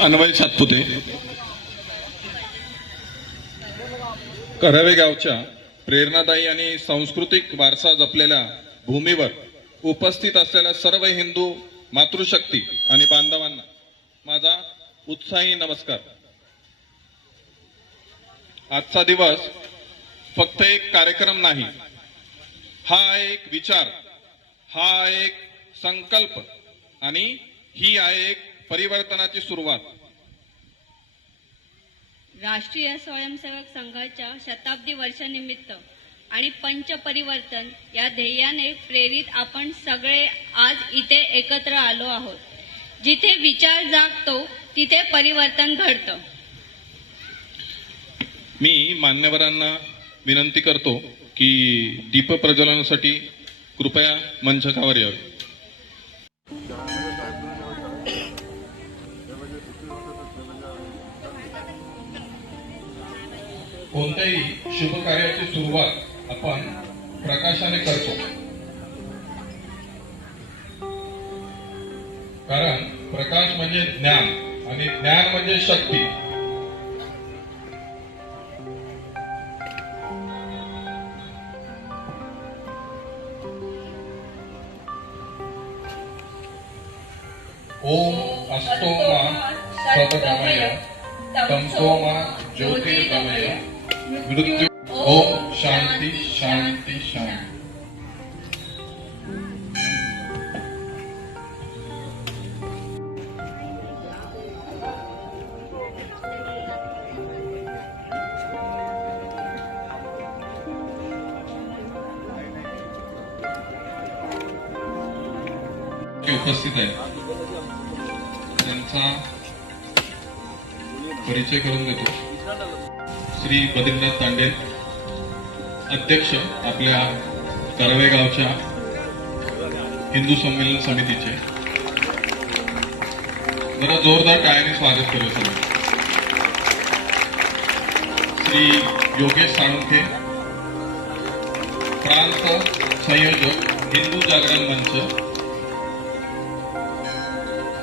अन्वय सातपुते करवे गावच्या प्रेरणादायी आणि सांस्कृतिक वारसा जपलेल्या भूमीवर उपस्थित असलेल्या सर्व हिंदू मातृशक्ती आणि बांधवांना माझा उत्साही नमस्कार। आजचा दिवस फक्त एक कार्यक्रम नाही, हा एक विचार, हा एक संकल्प आणि ही आहे एक परिवर्तनाची सुरुवात। राष्ट्रीय स्वयंसेवक संघाच्या शताब्दी वर्षानिमित्त आणि पंच परिवर्तन या ध्येयाने प्रेरित आपण सगळे आज इथे एकत्र आलो आहोत। जिथे विचार जागतो तिथे परिवर्तन घडतं। मी मान्यवरांना विनंती करतो की दीप प्रज्वलनासाठी कृपया मंचकावर यावे। कोणत्याही शुभ कार्याची सुरुवात आपण प्रकाशाने करतो, कारण प्रकाश म्हणजे ज्ञान आणि ज्ञान म्हणजे शक्ती। ओम अस्तो मा सतगमय तमसो मा ज्योतिर्गमय मृत्यु। ओम शांति शांति शांति। उपस्थित आहे त्यांचा परिचय करून देतो। श्री बद्रीनाथ तांडेल, अध्यक्ष आपल्या करवे गावच्या हिंदू संमेलन समितीचे। जरा जोरदार टाळ्यांनी स्वागत करूया सगळं। श्री योगेश साळुंखे, प्रांत संयोजक हिंदू जागरण मंच।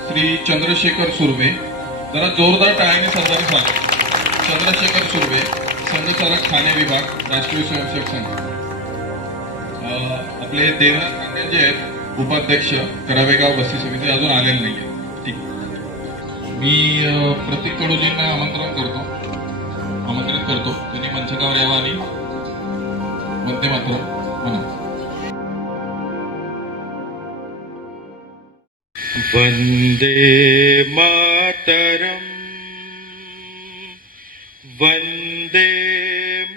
श्री चंद्रशेखर सुर्वे, जरा जोरदार टाळ्यांनी सर्वांनी स्वागत। चंद्रशेखर सुर्वे, संघचालक ठाणे विभाग, राष्ट्रीय स्वयंसेवक संघ। आपले देवराज तांडे जे आहेत उपाध्यक्ष करवेगाव वस्ती समिती, अजून आलेले नाहीये। ठीक, मी प्रतीक कडोजींना आमंत्रित करतो त्यांनी मंचकावर यावं आणि वंदे मातरम म्हणा। वंदे मातरम वंदे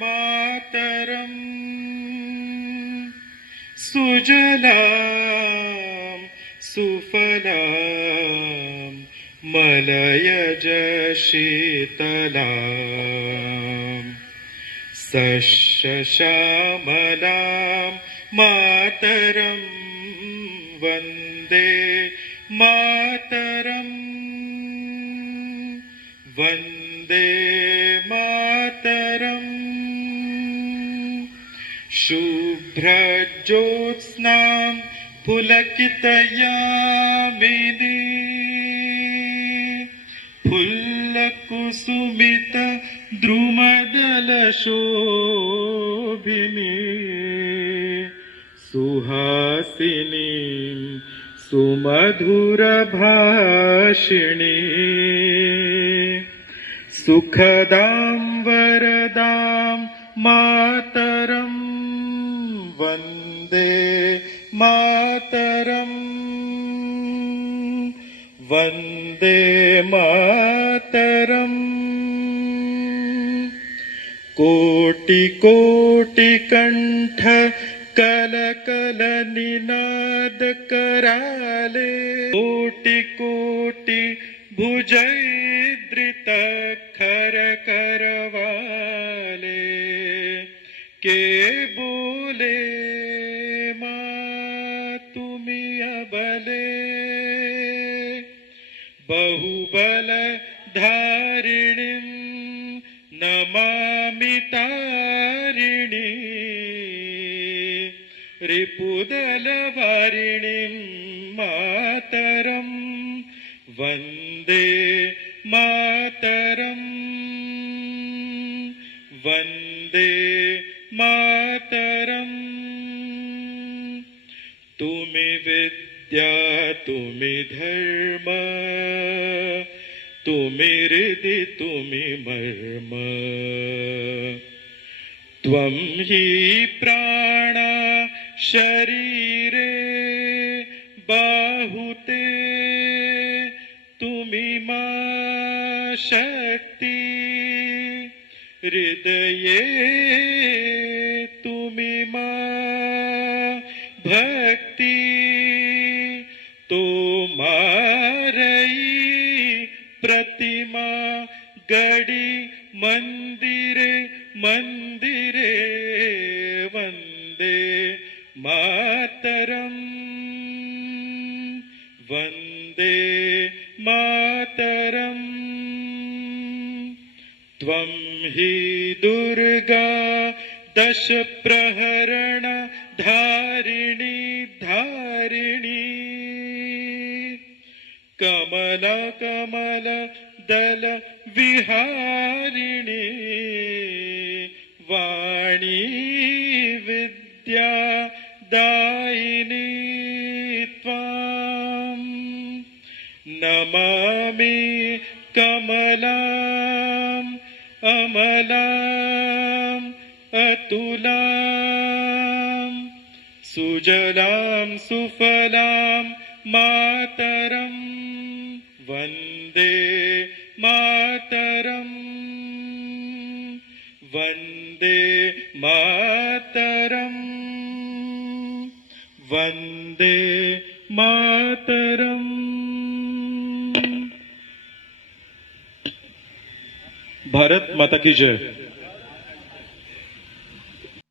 मातरम सुजलाम सुफलाम मलयज शीतलाम सस्यश्यामलाम मातरम वंदे मातरम वंदे मातरम। शुभ्रज्योत्स्नां पुलकितयामिनी फुल्लकुसुमित द्रुमदलशोभिनी सुहासिनीं सुमधुर भाषिणी सुखदां वरदां मातरं वन्दे मातरं वन्दे मातरं। कोटि कोटि कंठ कलकल निनाद कराले कोटि कोटि भुजैद्रित खर करवाले के बोले मा तुमी अबले बहुबल धारिणीं नमामि तारिणी रिपुदल वारिणीं मातरं वन्दे तुम्ही विद्या तुम्ही धर्म तुम्ही हृदि तुम्ही मर्म त्वं हि प्राणा शरीरे बाहुते तुम्ही मा शक्ती हृदये तुम्ही मा भक्ती तो मारई प्रतिमा गडी मंदिरे मंदिरे वंदे मातरम वंदे मातरम त्वं हि दुर्गा दश प्रहरण धारिणी धारिणी कमल कमल दल विहारिणी वाणी विद्या दायिनी त्वां नमामि कमलाम् अमलाम् अतुलाम् सुजलां सुफलां मातरं वन्दे मातरं वन्दे मातरं वन्दे मातरम् भारत माता की जय.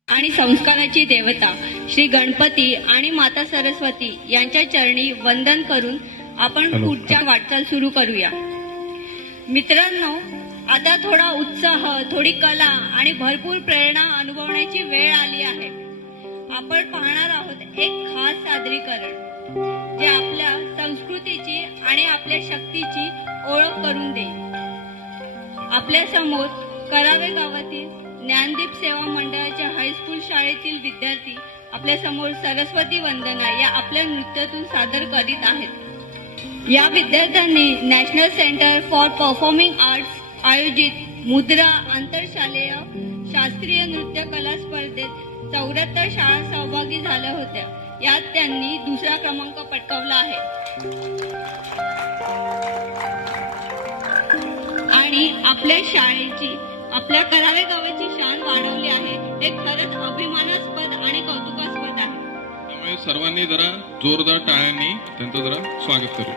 आणि संस्काराची देवता श्री गणपती आणि माता सरस्वती यांच्या चरणी वंदन करून आपण पुढच्या वाटचाल सुरू करूया. मित्रांनो, आता थोडा उत्साह, थोडी कला आणि भरपूर प्रेरणा अनुभवण्याची वेळ आली आहे. आपण पाहणार आहोत एक खास सादरीकरण जे आपल्या संस्कृतीची आणि आपल्या शक्तीची ओळख करून देईल. आपल्या समोर करावे गावातील ज्ञानदीप सेवा मंडळाच्या हायस्कूल शाळेतील विद्यार्थी आपल्या समोर सरस्वती वंदना या आपल्या नृत्यातून सादर करीत आहेत. या विद्यार्थ्यांनी national centre for performing arts आयोजित मुद्रा आंतरशालेय शास्त्रीय नृत्य कला स्पर्धेत 74 शाळा सहभागी झाल्या होत्या. यात त्यांनी दुसरा क्रमांक पटकावला आहे आणि आपल्या शाळेची, आपल्या करावे गावाची शान वाढवली आहे. हे खरंच अभिमानास्पद आणि कौतुकास्पद आहे. त्यामुळे सर्वांनी जरा जोरदार टाळ्यांनी त्यांचं जरा स्वागत करू.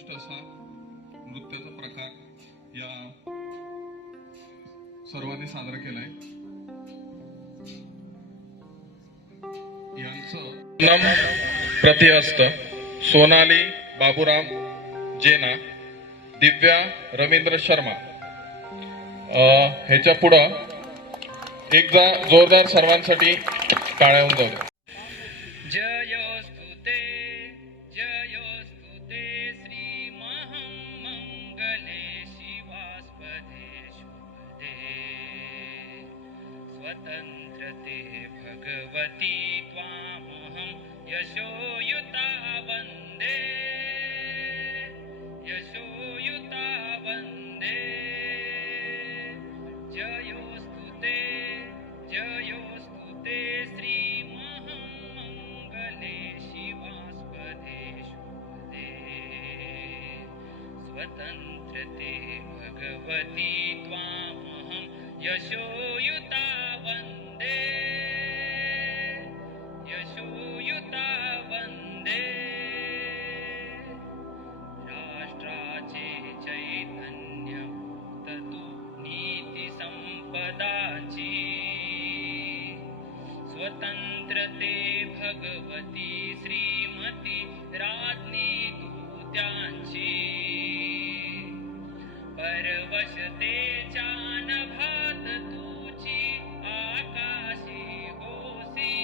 उत्कृष्ट असा नृत्याचा प्रकार या सर्वांनी साजरा केलाय. यांचं नम प्रतिहस्त सोनाली बाबूराम जेना, दिव्या रवींद्र शर्मा. ह्याच्या पुढं एकदा जोरदार सर्वांसाठी टाळ्या होऊन जाऊ. जयोस्तुते जयोस्तुते श्रीमहं मंगले शिवास्पदे शुभदे स्वतंत्रते भगवती त्वामहं यशोयुता वन्दे यशोयुता वन्दे जयोस्तुते जयोस्तुते श्रीमहं मंगले शिवास्पदे शुभदे स्वतंत्रते भगवती त्वामहं यशोयुता वन्दे यशोयुता वन्दे राष्ट्राचे चैतन्य तु नीती संपदाची स्वतंत्रते भगवती श्रीमती राज्ञी तू त्यांची परवशतेच्या नभात तुची आकाशी होसी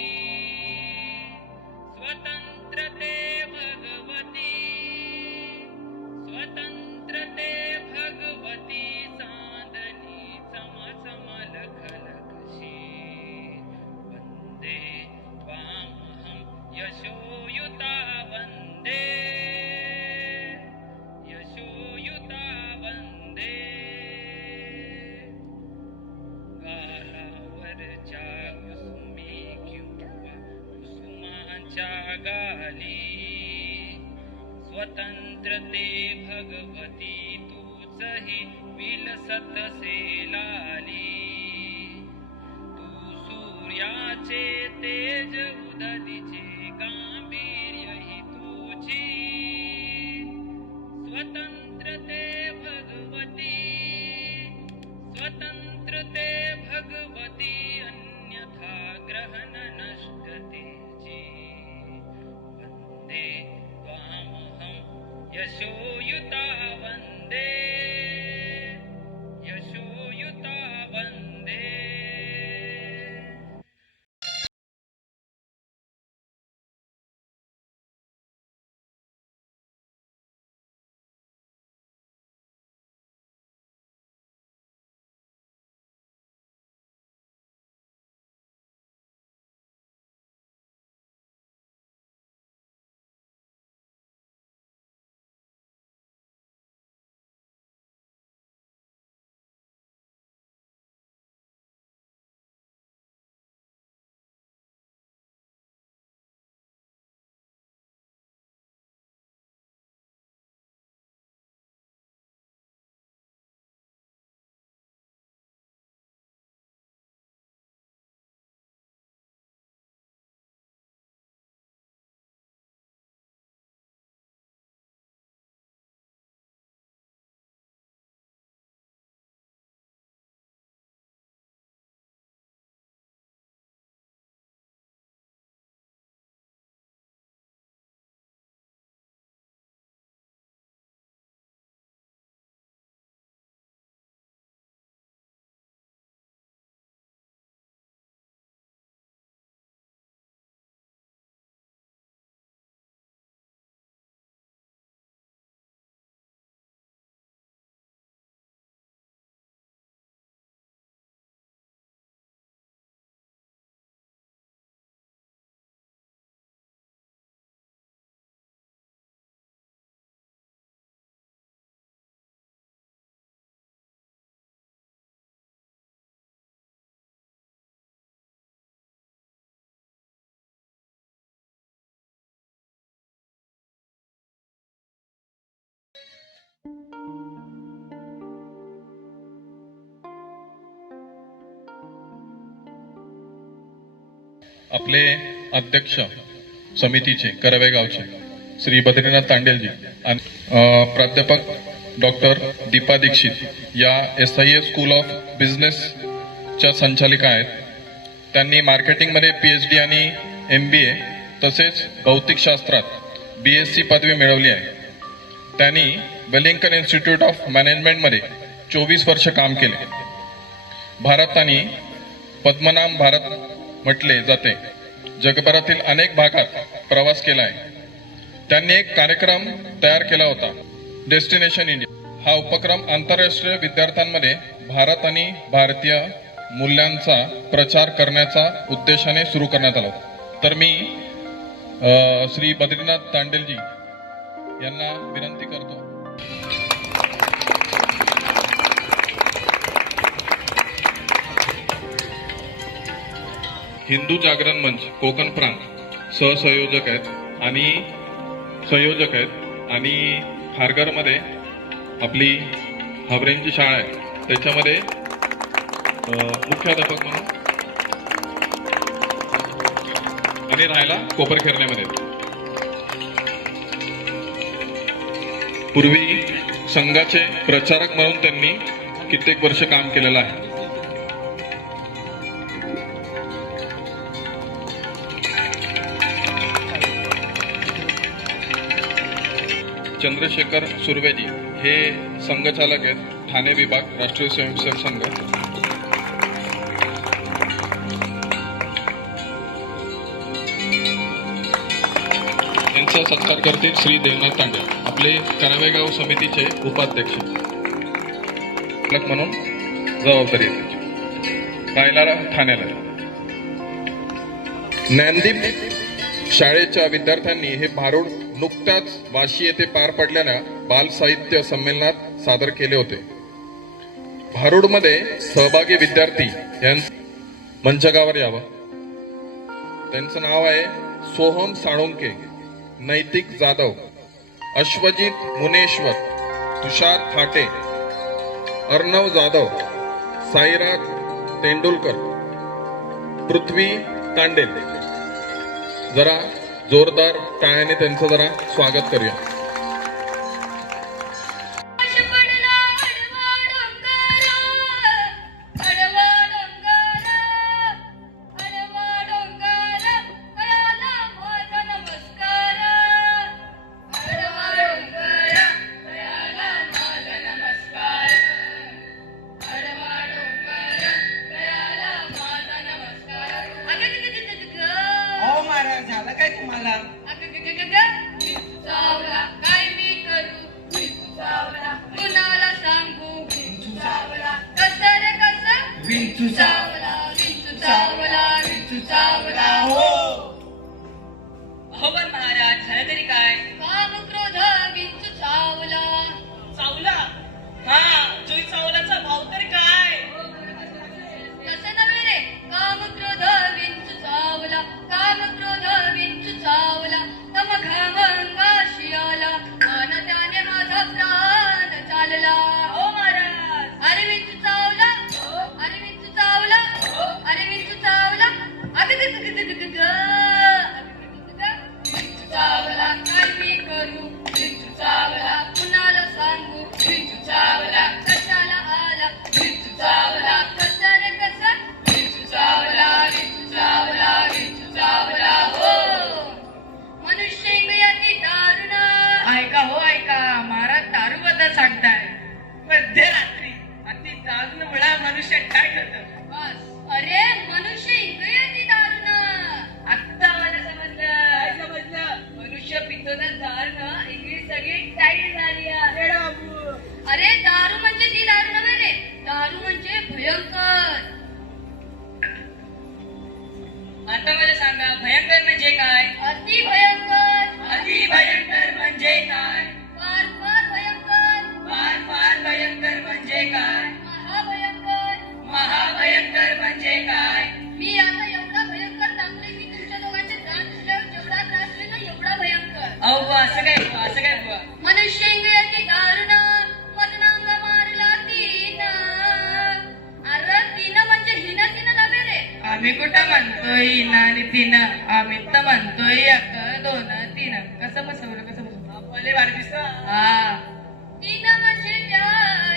स्वतंत्रते भगवती स्वतंत्रते भगवती चांदणी चमचम लखलखशी वन्दे त्वामहं यशोयुता वन्दे यशोयुता वन्दे गालावरच्या कुसुमी किंवा कुसुमांच्या गाली स्वतंत्रते भगवती तूचही विलसतसे लाली तू सूर्याचे तेज उदतीचे गांभीर्यही तुझी स्वतंत्रते भगवती स्वतंत्रते भगवती अन्यथा ग्रहण नष्टतेची वन्दे त्वामहं यशोयुता वन्दे यशोयुता वन्दे आपले अध्यक्ष समितीचे करवे गावचे श्री बद्रीनाथ तांडेलजी आणि प्राध्यापक डॉक्टर दीपा दीक्षित या SIA स्कूल ऑफ बिझनेसच्या संचालिका आहेत. त्यांनी मार्केटिंगमध्ये PhD आणि MBA तसेच भौतिकशास्त्रात BSc पदवी मिळवली आहे. त्यांनी वेलिंग्टन इन्स्टिट्यूट ऑफ मॅनेजमेंटमध्ये 24 वर्ष काम केले. भारत आणि पद्मनाम भारत म्हटले जाते. जगभरातील अनेक भागात प्रवास केला आहे. त्यांनी एक कार्यक्रम तयार केला होता, डेस्टिनेशन इंडिया. हा उपक्रम आंतरराष्ट्रीय विद्यार्थ्यांमध्ये भारत आणि भारतीय मूल्यांचा प्रचार करण्याचा उद्देशाने सुरू करण्यात आला होता. तर मी श्री बद्रीनाथ तांडेलजी यांना विनंती करतो. हिंदू जागरण मंच कोकण प्रांत सहसंयोजक आहेत आणि खारघरमध्ये आपली हाबरेंची शाळा आहे, त्याच्यामध्ये मुख्याध्यापक म्हणून आणि राहायला कोपरखेरणेमध्ये. पूर्वी संघाचे प्रचारक म्हणून त्यांनी कित्येक वर्ष काम केलेलं आहे. चंद्रशेखर सुर्वेजी हे संघचालक आहेत, ठाणे विभाग, राष्ट्रीय स्वयंसेवक संघ. यांचा सत्कार करतील श्री देवनाथ तांडे, आपले करावेगाव समितीचे उपाध्यक्ष म्हणून जबाबदारी राहायला ठाण्याला. ज्ञानदीप शाळेच्या विद्यार्थ्यांनी हे भारूड नुकत्याच वाशी येथे पार पडलेल्या बाल साहित्य संमेलनात सादर केले होते. भारूडमध्ये सहभागी विद्यार्थी मंचगावर यावं. त्यांचं नाव आहे सोहम साळुंके, नैतिक जाधव, अश्वजित मुनेश्वर, तुषार थाटे, अर्णव जाधव, साईराज तेंडुलकर, पृथ्वी तांडेल. जरा जोरदार टाळ्याने त्यांचं जरा स्वागत करूया. हो महाराज, झालं काय तुम्हाला? काय मी करू कुणाला सांगू? कसं रे कसं? विंचू चावला विंचू चावला विंचू चावला. हो हो बर महाराज, झालं तरी काय? काम क्रोध विंचू चावला. चावला? हा, जुई चावलाचा भाव तर काय? कसं नव्हे रे? काम क्रोध विंचू चावला, काम क्रोध विंचू चावला. तम घाम अंगाशी आला, आणि त्याने माझा प्राण चालला. हो महाराज. अरे विंचू चावला, अरे विंचू चावला, अरे विंचू चावला. विंचू चावला, काय मी करू? विंचू चावला, कुणाला सांगू? विंचू चावला, कशाला आला? विंचू चावला, कसं रे कसं? विंचू चावला, विंचू चावला, विंचू चावला. हो मनुष्य इंद्रियाची दारुण. ऐका, हो ऐका, महाराज दारू बद्दल सांगताय. मध्यरात्री अति दारुण वेळा मनुष्य काय करतं? बस. अरे मनुष्य इंद्रियाची दारुण. आत्ता मला समजलं. काय समजलं? मनुष्य पितो ना दारुण, इंग्लिश सगळी टाईट झाली आहे. अरे दारू म्हणजे ती दारू नव्हे रे, दारू म्हणजे भयंकर. आता मला सांगा, भयंकर म्हणजे काय? अति भयंकर. अति भयंकर म्हणजे काय? फार फार भयंकर. फार फार भयंकर म्हणजे काय? महाभयंकर. महाभयंकर म्हणजे काय? मी आता एवढा भयंकर सांगते की तुमच्या दोघांचे त्रास दिसल्यावर जेवढा त्रास होईल ना एवढा भयंकर. अहो बुवा, असं काय बुवा, असं काय बुवा? मनुष्य इंद्रियाची दारुण, मदनांग मारला तीन. अरे तीन म्हणजे हिन तीन नव्हे रे. आम्ही कुठं म्हणतोय ना आणि तिनं, आम्ही तर म्हणतोय एक दोन तीन. कसं बसवलं? लय भारी दिसतं. हा तीन म्हणजे त्या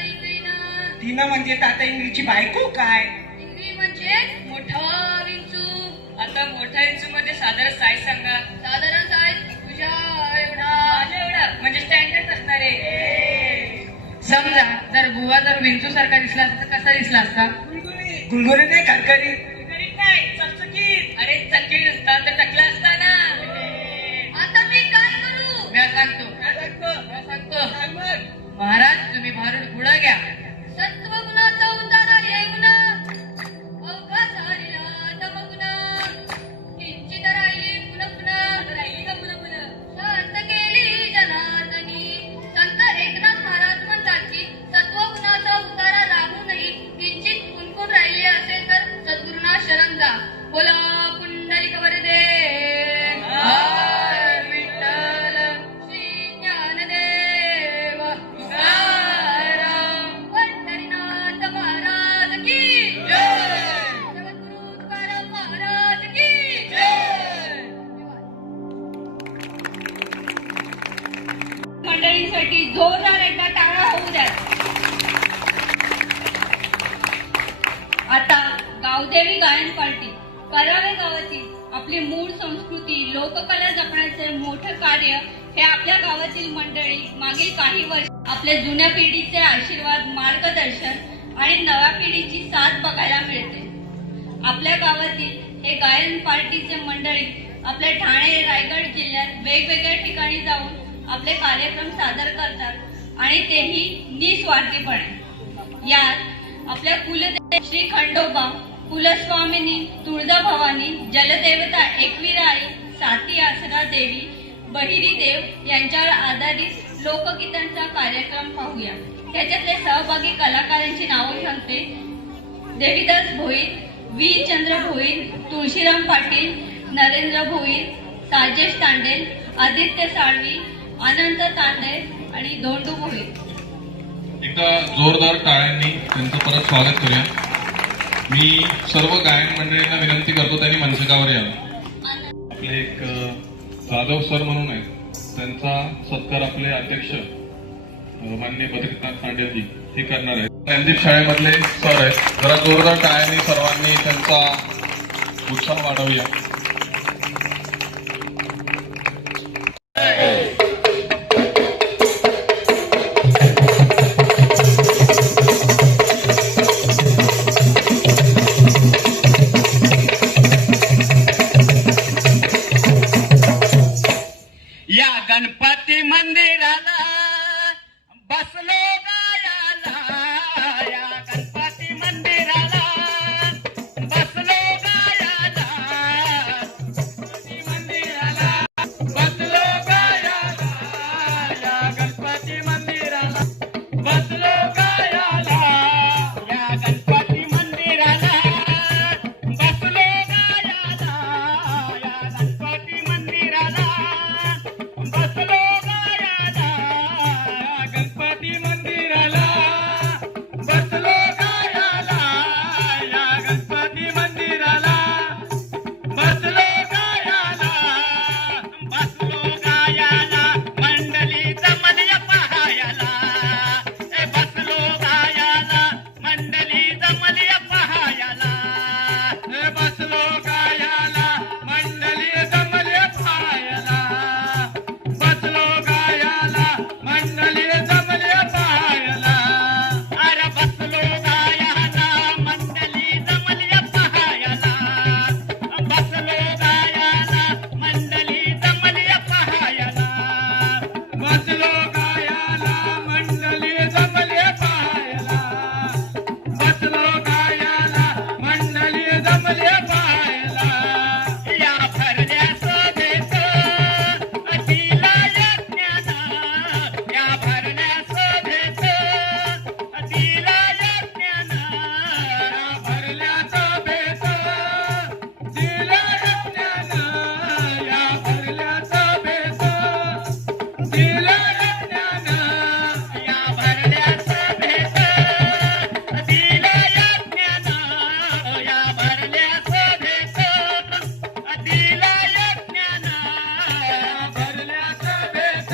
इंग्रीनं. टीना म्हणजे ताता इंग्रीची बायको काय? इंग्री म्हणजे मोठा विंचू. आता मोठ्या इंचू मध्ये साधारण साईज सांगा. साधारण साईज तुझ्या एवढा. माझ्या एवढा म्हणजे स्टँडर्ड असणार आहे. समजा जर बुवा जर विंचू सारखा दिसला असता तर कसा दिसला असता? गुलगुली नाही खरखरी. खरखरीत नाही चकचकीत. अरे चकचकीत असता तर टकला असता ना. आता मी काय करू? मी सांगतो. महाराज तुम्ही भारूड पुढं घ्या. सत्वगुणाचा उतारा येऊन अवघा झालेला तमगुण किंचित राहिली पुनपुन शांत केली जनार्दनी. संत एकनाथ महाराज म्हणतात की सत्वगुणाचा उतारा राहूनही किंचित कुणकुण राहिले असेल तर सद्गुरूंना शरण जा. बोला पुंडलिक वरदे. हर विठ्ठल श्री ज्ञानदेव तुकाराम पंढरीनाथ महाराज की जय. सद्गुरु तुकाराम महाराज की जय. मंडळींसाठी जोरदार एकदा टाळा होऊ द्या. आता गावदेवी गायन पार्टी करावे गावातील आपली मूळ संस्कृती लोककला जपण्याचे मोठं कार्य हे आपल्या गावातील मंडळी मागील काही वर्ष आपल्या जुन्या पिढीचे आशीर्वाद मार्गदर्शन आणि नव्या पिढीची साथ बघायला मिळते. आपल्या गावातील हे गायन पार्टीचे मंडळी आपल्या ठाणे रायगड जिल्ह्यात वेगवेगळ्या ठिकाणी जाऊन आपले कार्यक्रम सादर करतात आणि तेही निस्वार्थीपणे. यात आपल्या कुलदेव श्री खंडोबा, कुलस्वामिनी तुळजाभवानी, जलदेवता एकविराई, साती आसरा देवी, बहिरी देव यांच्यावर आधारित लोकगीतांचा कार्यक्रम पाहूया. त्याच्यातले सहभागी कलाकारांची नावं सांगते. देवीदास भोईर, व्ही चंद्र भोईर, तुळशीराम पाटील, नरेंद्र भोईर, साजेश तांडेल, आदित्य साळवी, अनंत तांडे आणि धोंडू भोईर. एकदा जोरदार टाळ्यांनी त्यांचं परत स्वागत करूया. मी सर्व गायन मंडळींना विनंती करतो त्यांनी मंचकावर यावं. आपले एक जाधव सर म्हणून आहेत, त्यांचा सत्कार आपले अध्यक्ष माननीय बद्रीनाथ तांडेलजी हे करणार आहेत. रणदीप शाळेमधले सर आहेत. जरा जोरदार टाळ्यांनी सर्वांनी त्यांचा उत्साह वाढवूया. या गणपती मंदिराला बसलो गायाला. या गणपती मंदिराला बसलो गायाला. गणपती मंदिराला बसलो गायाला. या गणपती मंदिराला बसलो गायाला. या गणपती मंदिराला बसलो गायाला. या गणपती मंदिराला बसलो गायाला. गणपती मंदिराला बसलो गायाला. या गणपती मंदिराला बसलो गायाला. बसलो गायाला मंडळी जमली पहायला. बसलो गायाला मंडळी जमली पहायला. बसलो गायाला मंडळी जमली पहायला. बसलो गायाला मंडळी जमले पाहायला. अरे बसलो गायाला मंडळी जमले पाहायला. बसलो गायाला मंडळी जमले पाहायला. बसलो गायाला मंडळी जमले पाहायला. बसलो गायाला मंडळी जमले पाहायला. या भरल्या सभेत दिला यज्ञाना. या भरल्या सभेत दिला यज्ञाना. या भरल्या सभेत दिला यज्ञाना. या भरल्या सभेत दिला यज्ञाना. या भरल्या सभेत दिला यज्ञाना. या भरल्या सभेत दिला यज्ञाना. भरल्या सभेत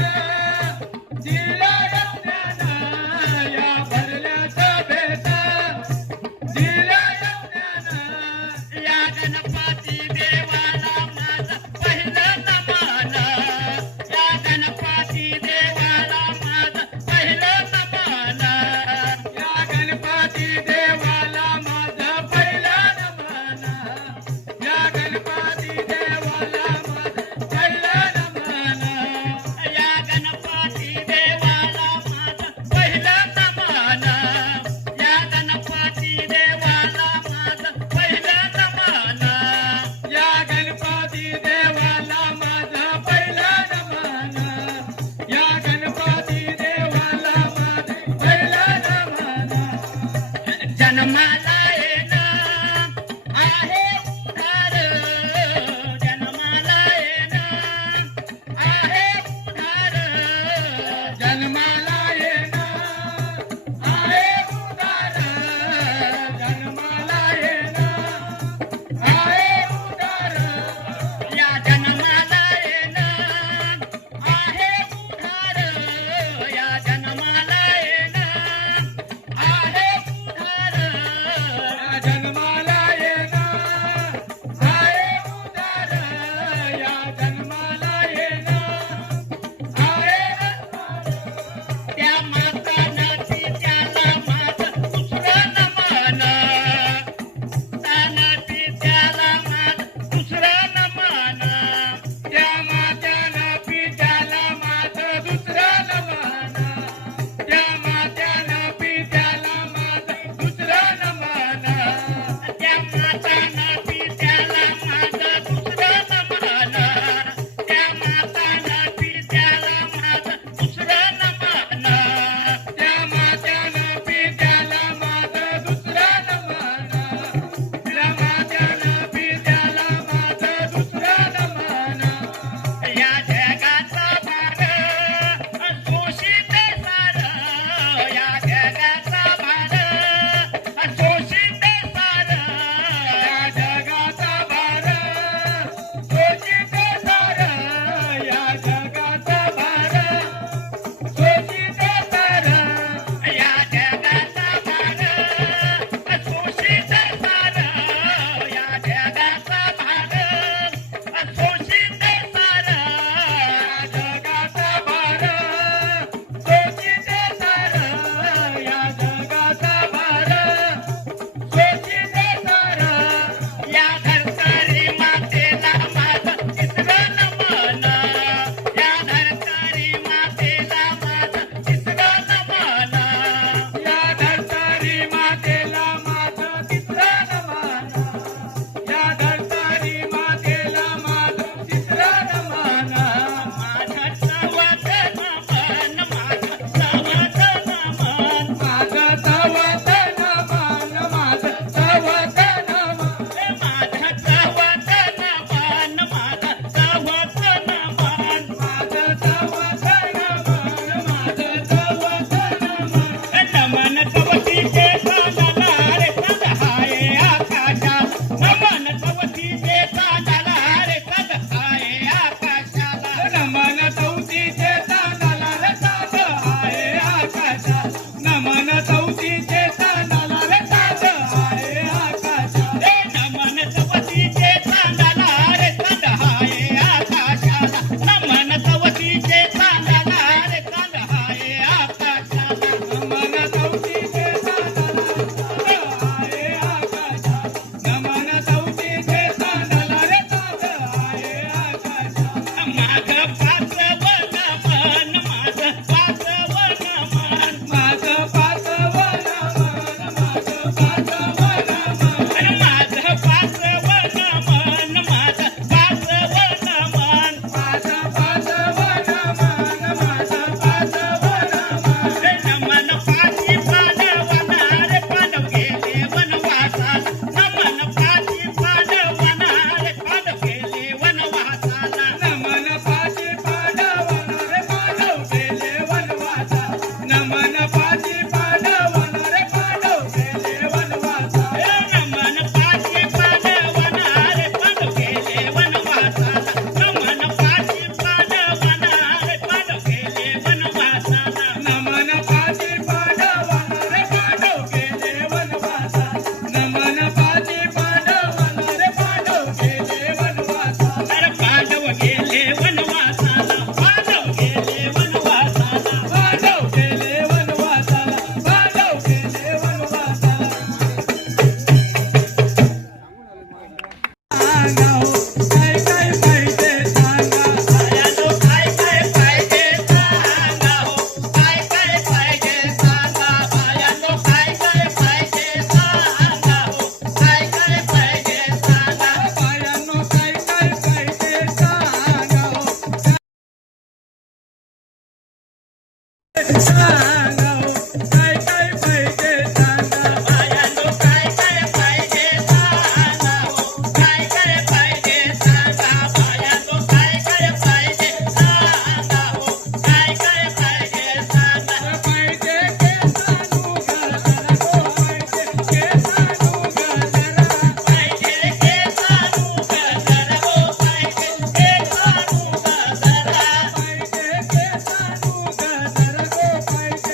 सांगा हो, काय काय पाहिजे सांगा बायांनो, काय काय पाहिजे सांगा हो, काय काय पाहिजे सांगा बायांनो, काय काय पाहिजे सांगा हो, काय काय पाहिजे सांगा पाहिजे के सांगू ग जरा गो पाहिजे के सांगू ग जरा पाहिजे के सांगू ग जरा गो पाहिजे के सांगू ग जरा पाहिजे के सांगू ग जरा गो पाहिजे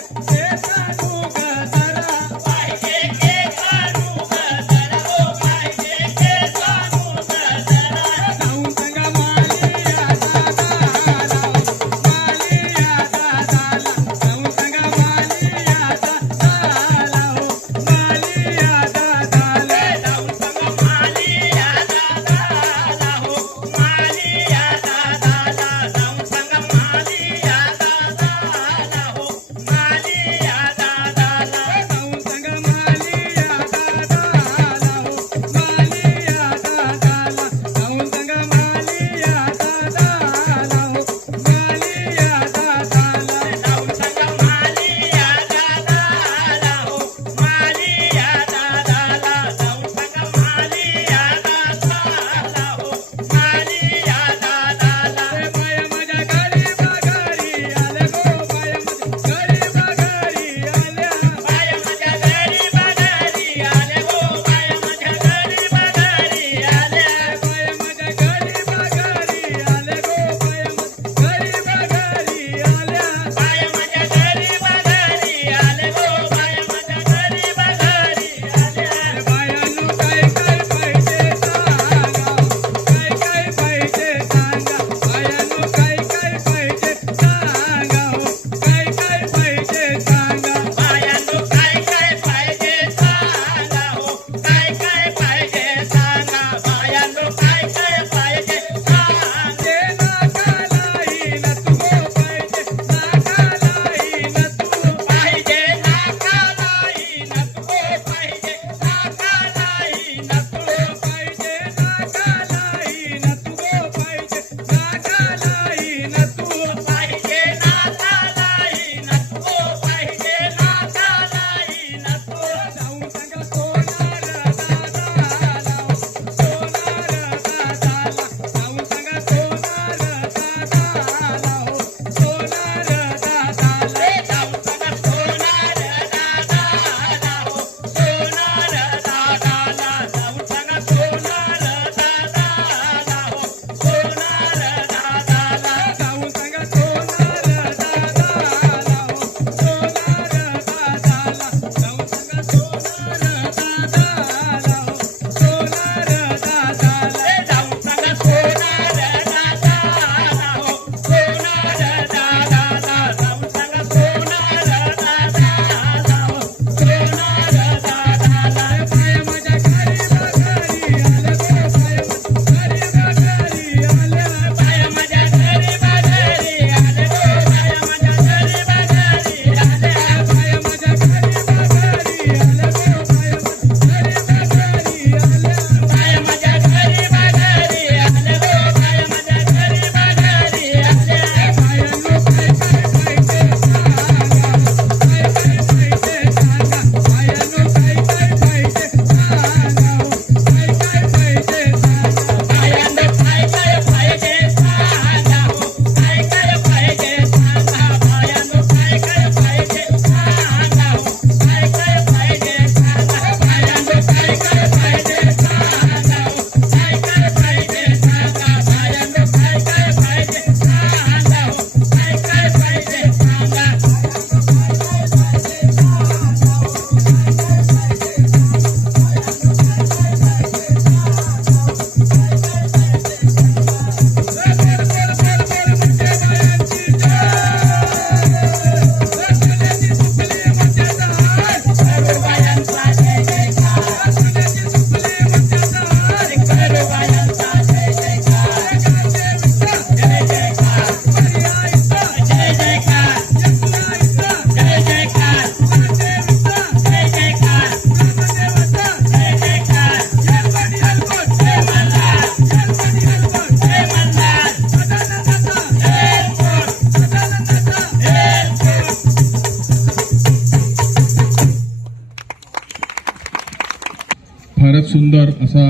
सुंदर असा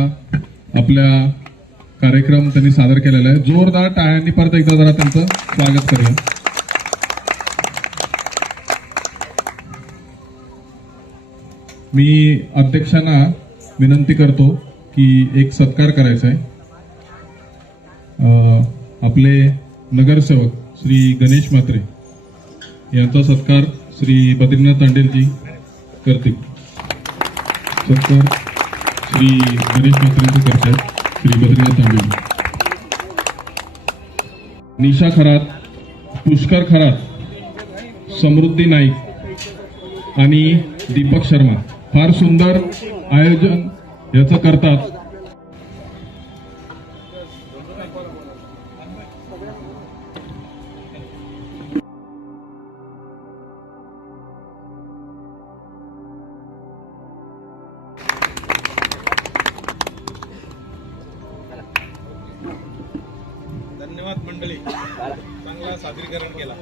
आपल्या कार्यक्रम त्यांनी सादर केलेला आहे. जोरदार टाळ्यांनी परत एकदा जरा त्यांचं स्वागत करूया. मी अध्यक्षांना विनंती करतो की एक सत्कार करायचा आहे. आपले नगरसेवक श्री गणेश म्हात्रे यांचा सत्कार श्री बद्रीनाथ तांडेलजी करतील. सत्कार श्री गणेश म्हात्रेंचे करतात श्री बद्रीनाथ तांडेल. निशा खरात, पुष्कर खरात, समृद्धी नाईक आणि दीपक शर्मा फार सुंदर आयोजन याचं करतात. धन्यवाद मंडळी, चांगला सादरीकरण केला.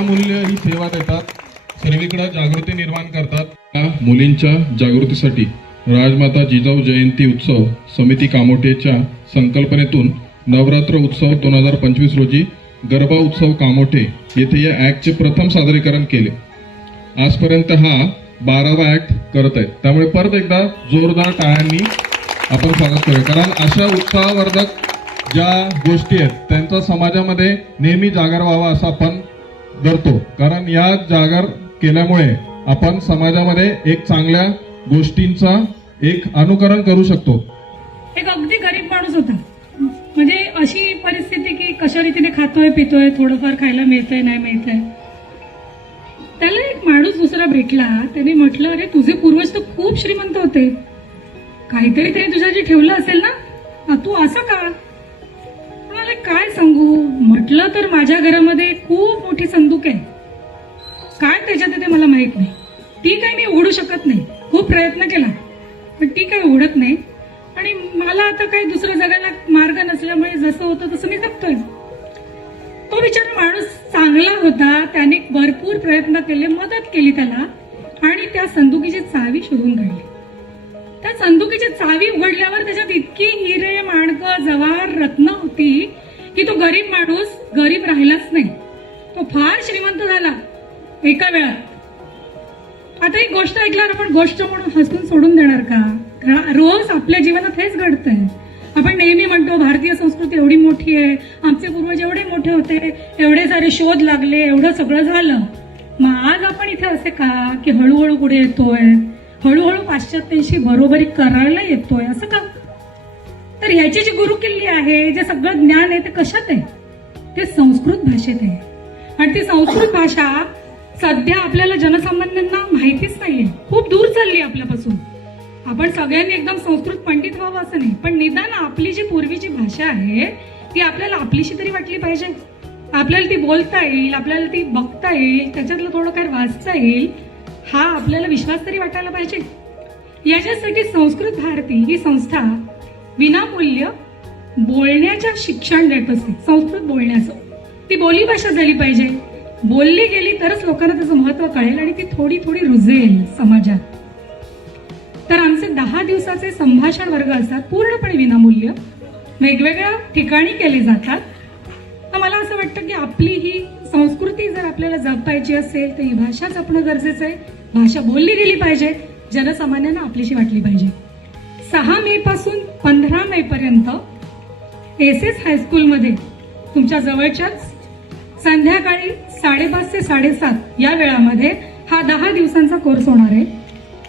विनामूल्य ही सेवा देतात, सर्वीकडे जागृती निर्माण करतात. या मुलींच्या जागृतीसाठी राजमाता जिजाऊ जयंती उत्सव समिती कामोठेच्या संकल्पनेतून नवरात्र उत्सव 2025 रोजी गरबा उत्सव कामोठे येथे या ऍक्टचे प्रथम सादरीकरण केले. आजपर्यंत हा 12वा ऍक्ट करत आहेत. त्यामुळे परत एकदा जोरदार टाळ्यांनी आपण स्वागत करूया. कारण अशा उत्साहवर्धक ज्या गोष्टी आहेत त्यांचा समाजामध्ये नेहमी जागर व्हावा असा आपण धरतो. कारण या जागर केल्यामुळे आपण समाजामध्ये एक चांगल्या गोष्टींचा एक अनुकरण करू शकतो. एक अगदी गरीब माणूस होता, म्हणजे अशी परिस्थिती की कशा रीतीने खातोय पितोय, थोडंफार खायला मिळतंय नाही मिळतंय. त्याला एक माणूस दुसरा भेटला, त्याने म्हटलं अरे तुझे पूर्वज तर खूप श्रीमंत होते, काहीतरी त्याने तुझ्याशी ठेवलं असेल ना, तू असं का? मला काय सांगू, म्हटलं तर माझ्या घरामध्ये खूप मोठी संदूक आहे, काय त्याच्यात ते मला माहित नाही. ती काही मी उघडू शकत नाही, खूप प्रयत्न केला पण ती काही उघडत नाही. आणि मला आता काही दुसरं जगायला मार्ग नसल्यामुळे जसं होतं तसं मी जगतोय. तो बिचारा माणूस चांगला होता, त्याने भरपूर प्रयत्न केले, मदत केली त्याला आणि त्या संदुकीची चावी शोधून काढली. त्या संदुकीची चावी उघडल्यावर त्याच्यात इतकी हिरे माणकं जवाहर रत्न होती की तो गरीब माणूस गरीब राहिलाच नाही, तो फार श्रीमंत झाला एका वेळात. आता ही गोष्ट ऐकल्यावर आपण गोष्ट म्हणून हसून सोडून देणार का? रोज आपल्या जीवनात हेच घडतंय. आपण नेहमी म्हणतो भारतीय संस्कृती एवढी मोठी आहे, आमचे पूर्वज एवढे मोठे होते, एवढे सारे शोध लागले, एवढं सगळं झालं. मग आज आपण इथे असे का की हळूहळू पुढे येतोय, हळूहळू पाश्चात्यांशी बरोबरी करायला येतोय, असं का? तर ह्याची जी गुरुकिल्ली आहे, जे सगळं ज्ञान आहे ते कशात आहे? ते संस्कृत भाषेत आहे. आणि ती संस्कृत भाषा सध्या आपल्याला जनसामान्यांना माहितीच नाहीये, खूप दूर चालली आपल्यापासून. आपण सगळ्यांनी एकदम संस्कृत पंडित व्हावं असं नाही, पण निदान आपली जी पूर्वीची भाषा आहे ती आपल्याला आपलीशी तरी वाटली पाहिजे. आपल्याला ती बोलता येईल, आपल्याला ती बघता येईल, त्याच्यातलं थोडं काय वाचता येईल, हा आपल्याला विश्वास तरी वाटायला पाहिजे. याच्यासाठी संस्कृत भारती ही संस्था विनामूल्य बोलण्याच्या शिक्षण देत असते. संस्कृत बोलण्याचं, ती बोली भाषा झाली पाहिजे, बोलली गेली तरच लोकांना त्याचं महत्व कळेल आणि ती थोडी थोडी रुजेल समाजात. तर आमचे 10 दिवसाचे संभाषण वर्ग असतात, पूर्णपणे विनामूल्य, वेगवेगळ्या ठिकाणी केले जातात. तर मला असं वाटतं की आपली ही संस्कृती जर आपल्याला जपायची असेल तर ही भाषा जपणं गरजेचं आहे. भाषा बोलली गेली पाहिजे, जनसामान्यांना आपलीशी वाटली पाहिजे. 6 मे पासून 15 मे पर्यंत SS हायस्कूलमध्ये तुमच्या जवळच्याच संध्याकाळी 5:30 ते 7:30 या वेळामध्ये हा 10 दिवसांचा कोर्स होणार आहे.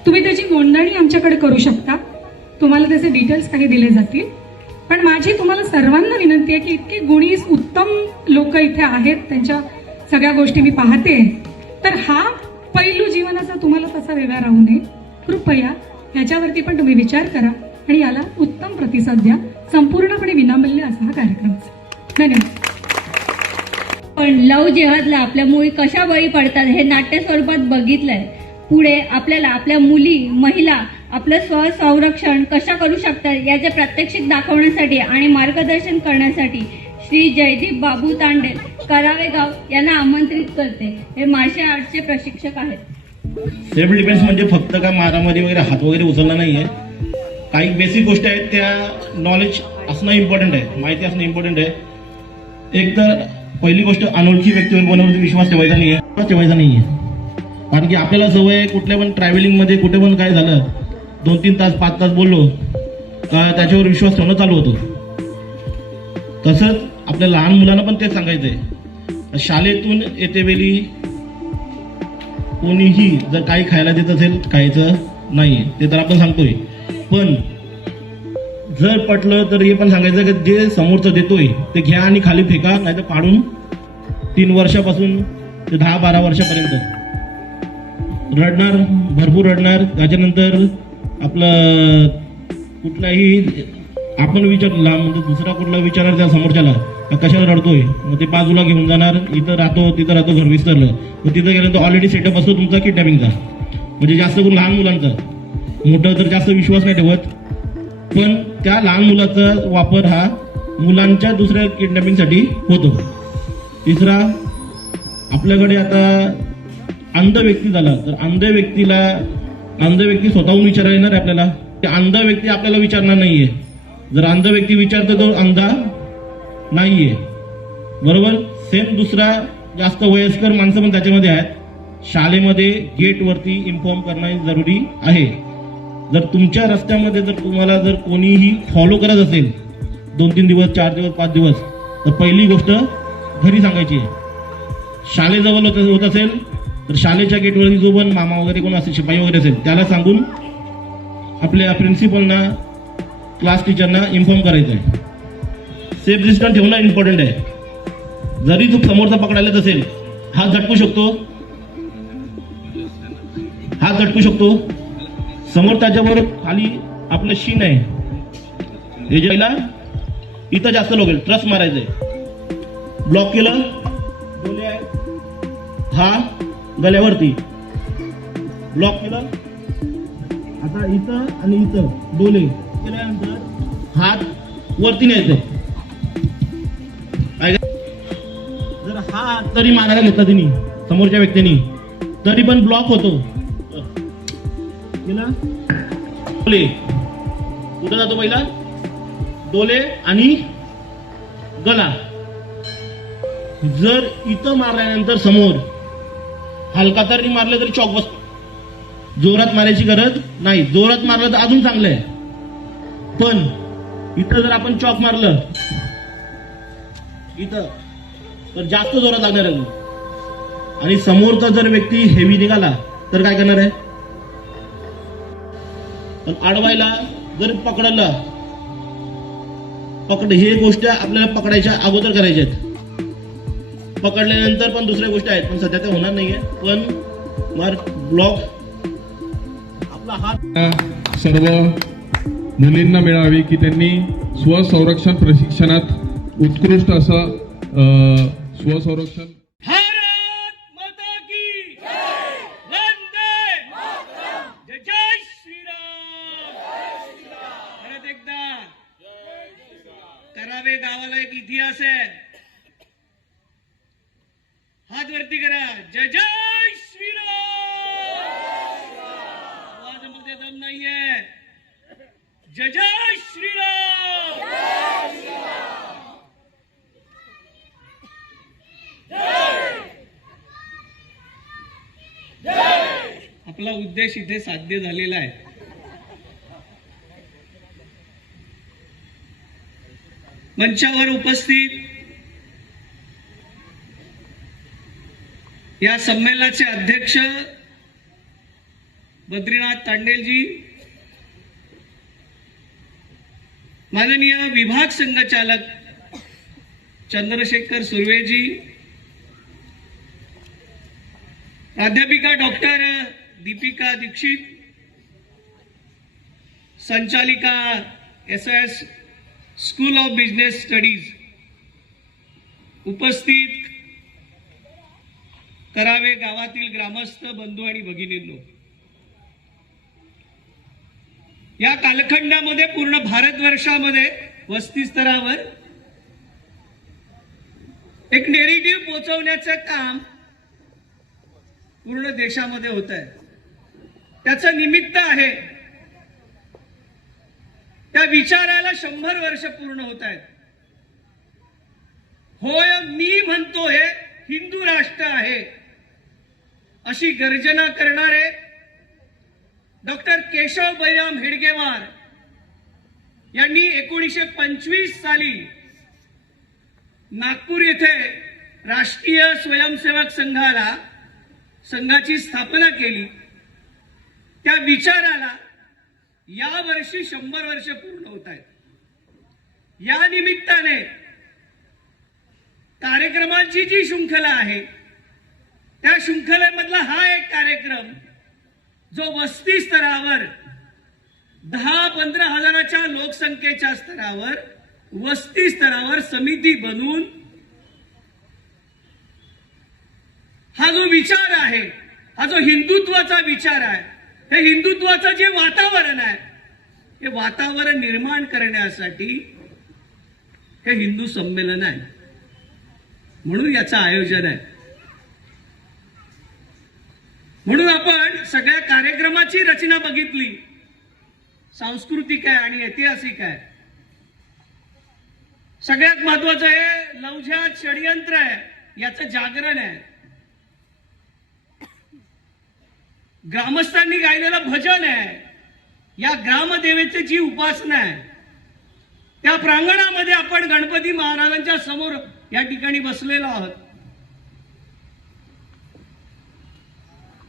तुम्ही त्याची नोंदणी आमच्याकडे करू शकता, तुम्हाला त्याचे डिटेल्स काही दिले जातील. पण माझी तुम्हाला सर्वांना विनंती आहे की इतके गुणी उत्तम लोक इथे आहेत, त्यांच्या सगळ्या गोष्टी मी पाहते, तर हा पैलू जीवनाचा तुम्हाला तसा वेगळा राहू नये. कृपया याच्यावरती पण तुम्ही विचार करा आणि याला उत्तम प्रतिसाद द्या. संपूर्णपणे विनामूल्य असा हा कार्यक्रम. धन्यवाद. पण लव जिहादला आपल्या मुली कशा बळी पडतात हे नाट्य स्वरूपात बघितलंय. पुढे आपल्याला आपल्या मुली, महिला आपलं स्वसंरक्षण कशा करू शकतात याचे प्रात्यक्षिक दाखवण्यासाठी आणि मार्गदर्शन करण्यासाठी श्री जयदीप बाबू तांडेल, करावेगाव यांना आमंत्रित करते. हे मार्शल आर्टचे प्रशिक्षक आहेत. सेल्फ डिफेन्स म्हणजे फक्त काय मारामारी वगैरे हात वगैरे उचलला नाहीये, काही बेसिक गोष्टी आहेत त्या नॉलेज असणं इम्पॉर्टंट आहे, माहिती असणं इम्पॉर्टंट आहे. एक तर पहिली गोष्ट अनोळखी व्यक्तीवर कोणावरती विश्वास ठेवायचा नाहीये. कारण की आपल्याला सवय आहे कुठल्या पण ट्रॅव्हलिंगमध्ये कुठे पण काय झालं 2-3 तास 5 तास बोललो का त्याच्यावर विश्वास ठेवणं चालू होतो. तसंच आपल्या लहान मुलांना पण तेच सांगायचंय. शाळेतून येतेवेळी कोणीही जर काही खायला देत असेल खायचं नाही ते तर आपण सांगतोय, पण जर पटलं तर हे पण सांगायचं की जे समोरचं देतोय ते घ्या आणि खाली फेका, नाही तर काढून 3 वर्षापासून ते 10-12 वर्षापर्यंत रडणार, भरपूर रडणार. त्याच्यानंतर आपलं कुठलाही आपण विचारला म्हणजे दुसरा कुठला विचारणार त्या समोरच्याला कशाला रडतोय, मग ते बाजूला घेऊन जाणार, इथं राहतो तिथं राहतो घर विसरलं, मग तिथं गेल्यानंतर ऑलरेडी सेटअप असतो तुमचा किडनॅपिंगचा. म्हणजे जास्त करून लहान मुलांचा, मोठं तर जास्त विश्वास नाही ठेवत, पण त्या लहान मुलाचा वापर हा मुलांच्या दुसऱ्या किडनॅपिंगसाठी होतो. तिसरा आपल्याकडे आता अंध व्यक्ती झाला तर अंध व्यक्ती स्वतःहून विचारायला येणार आहे आपल्याला. ते अंध व्यक्ती आपल्याला विचारणार नाहीये. जर अंध व्यक्ती विचारतो तो अंधा नाहीये, बरोबर. सेम दुसरा जास्त वयस्कर माणसं पण त्याच्यामध्ये आहेत. शाळेमध्ये गेटवरती इन्फॉर्म करणं जरुरी आहे. जर तुमच्या रस्त्यामध्ये जर तुम्हाला जर कोणीही फॉलो करत असेल 2-3 दिवस, 4 दिवस, 5 दिवस, तर पहिली गोष्ट घरी सांगायची आहे. शाळेजवळ होत असेल तर शाळेच्या गेटवरती जो पण मामा वगैरे कोण असेल, शिपाई वगैरे असेल, त्याला सांगून आपल्या प्रिन्सिपलना, क्लास टीचरना इन्फॉर्म करायचं आहे. सेफ डिस्टन्स ठेवणं इम्पॉर्टंट आहे. जरी तू समोरचा पकडायला असेल, हात झटकू शकतो, समोर त्याच्याबरोबर खाली आपलं शीन आहे, हे ज्याला इथं जास्त लोक ट्रस्ट मारायचंय. ब्लॉक केलं, डोले आहे, हा गल्यावरती ब्लॉक केलं. आता इथं आणि इथं डोले केल्यानंतर हात वरती न्यायचे. जर हा तरी मारायला घेतला तिने समोरच्या व्यक्तीने तरी पण ब्लॉक होतो. डोले कुठं जातो पहिला? डोले आणि गला. जर इथं मारल्यानंतर समोर हलका तरी मारलं तरी चॉक बसतो. जोरात मारायची गरज नाही. जोरात मारलं तर अजून चांगलं आहे, पण इथं जर आपण चॉक मारलं इथं तर जास्त जोरात लागणार आहे. आणि समोरचा जर व्यक्ती हेवी निघाला तर काय करणार आहे? पण अडवायला जर हे गोष्ट आपल्याला पकडायच्या अगोदर करायच्या आहेत. पकडल्यानंतर पण दुसऱ्या गोष्टी आहेत, पण सध्या त्या होणार नाहीये. पण ब्लॉक आपला हात सर्व मुलींना मिळावी की त्यांनी स्वसंरक्षण प्रशिक्षणात उत्कृष्ट असं स्वसंरक्षण. भारत माता की वंदे जय श्रीराम. परत एकदा करावे गावाला एक इतिहास आहे. हात वरती करा. जय जय श्रीराम. आवाजामध्ये दम नाहीये. जय जय श्रीराम. आपला उद्देश इथे साध्य झालेला आहे. मंचावर उपस्थित या संमेलनाचे अध्यक्ष बद्रीनाथ तांडेलजी, माननीय विभाग संघचालक चंद्रशेखर सुर्वेजी, प्राध्यापिका डॉक्टर दीपिका दीक्षित, संचालिका SOS school of business studies, उपस्थित करावे गावातील ग्रामस्थ बंधू आणि भगिनींनो, या कालखंडामध्ये पूर्ण भारतवर्षामध्ये वस्ती स्तरावर एक नेरेटिव्ह पोहोचवण्याचं काम पूर्ण देशामध्ये होत आहे. त्याचं निमित्त आहे त्या विचाराला 100 वर्ष पूर्ण होत आहेत. होय, मी म्हणतो हे हिंदू राष्ट्र आहे अशी गर्जना करणारे डॉक्टर केशव बैराम हेडगेवार यांनी 1925 साली नागपूर येथे राष्ट्रीय स्वयंसेवक संघाची स्थापना केली. त्या विचाराला या वर्षी 100 वर्ष पूर्ण होत आहेत. या निमित्ताने कार्यक्रमांची जी शृंखला आहे त्या शृंखलेमधला हा एक कार्यक्रम जो वस्ती स्तरावर 10-15 हजाराच्या लोकसंख्येच्या स्तरावर वस्ती स्तरावर समिती बनवून हा जो विचार आहे, हा जो हिंदुत्वाचा विचार आहे, हे हिंदुत्वाचं जे वातावरण आहे हे वातावरण निर्माण करण्यासाठी हे हिंदू संमेलन आहे. म्हणून याचं आयोजन आहे. म्हणून आपण सगळ्या कार्यक्रमाची रचना बघितली, सांस्कृतिक आहे आणि ऐतिहासिक आहे. सगळ्यात महत्वाचं आहे लवझ्यात षडयंत्र आहे याचं जागरण आहे. ग्रामस्थांनी गायलेलं भजन आहे, या ग्रामदेवतेची जी उपासना आहे. त्या प्रांगणामध्ये आपण गणपती महाराजांच्या समोर या ठिकाणी बसलेलो आहोत.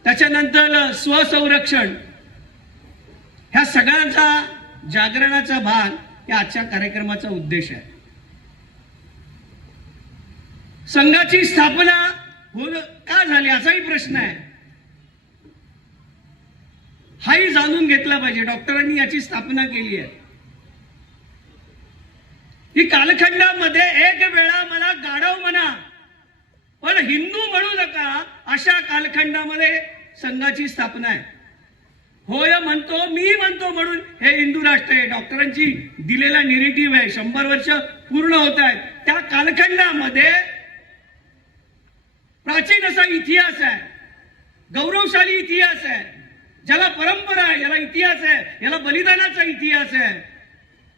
त्याच्यानंतर स्वसंरक्षण, ह्या सगळ्यांचा जागरणाचा भाग या आजच्या कार्यक्रमाचा उद्देश आहे. संघाची स्थापना का झाली असाही प्रश्न आहे, हाही जाणून घेतला पाहिजे. डॉक्टरांनी याची स्थापना केली आहे. ही कालखंडामध्ये एक वेळा मला गाढव म्हणा पण हिंदू म्हणू नका अशा कालखंडामध्ये संघाची स्थापना आहे. होय म्हणतो मी म्हणतो म्हणून हे हिंदू राष्ट्र आहे. डॉक्टरांची दिलेला नेरेटिव्ह आहे. 100 वर्ष पूर्ण होत आहेत. त्या कालखंडामध्ये प्राचीन असा इतिहास आहे, गौरवशाली इतिहास आहे, ज्याला परंपरा आहे, याला इतिहास आहे, याला बलिदानाचा इतिहास आहे.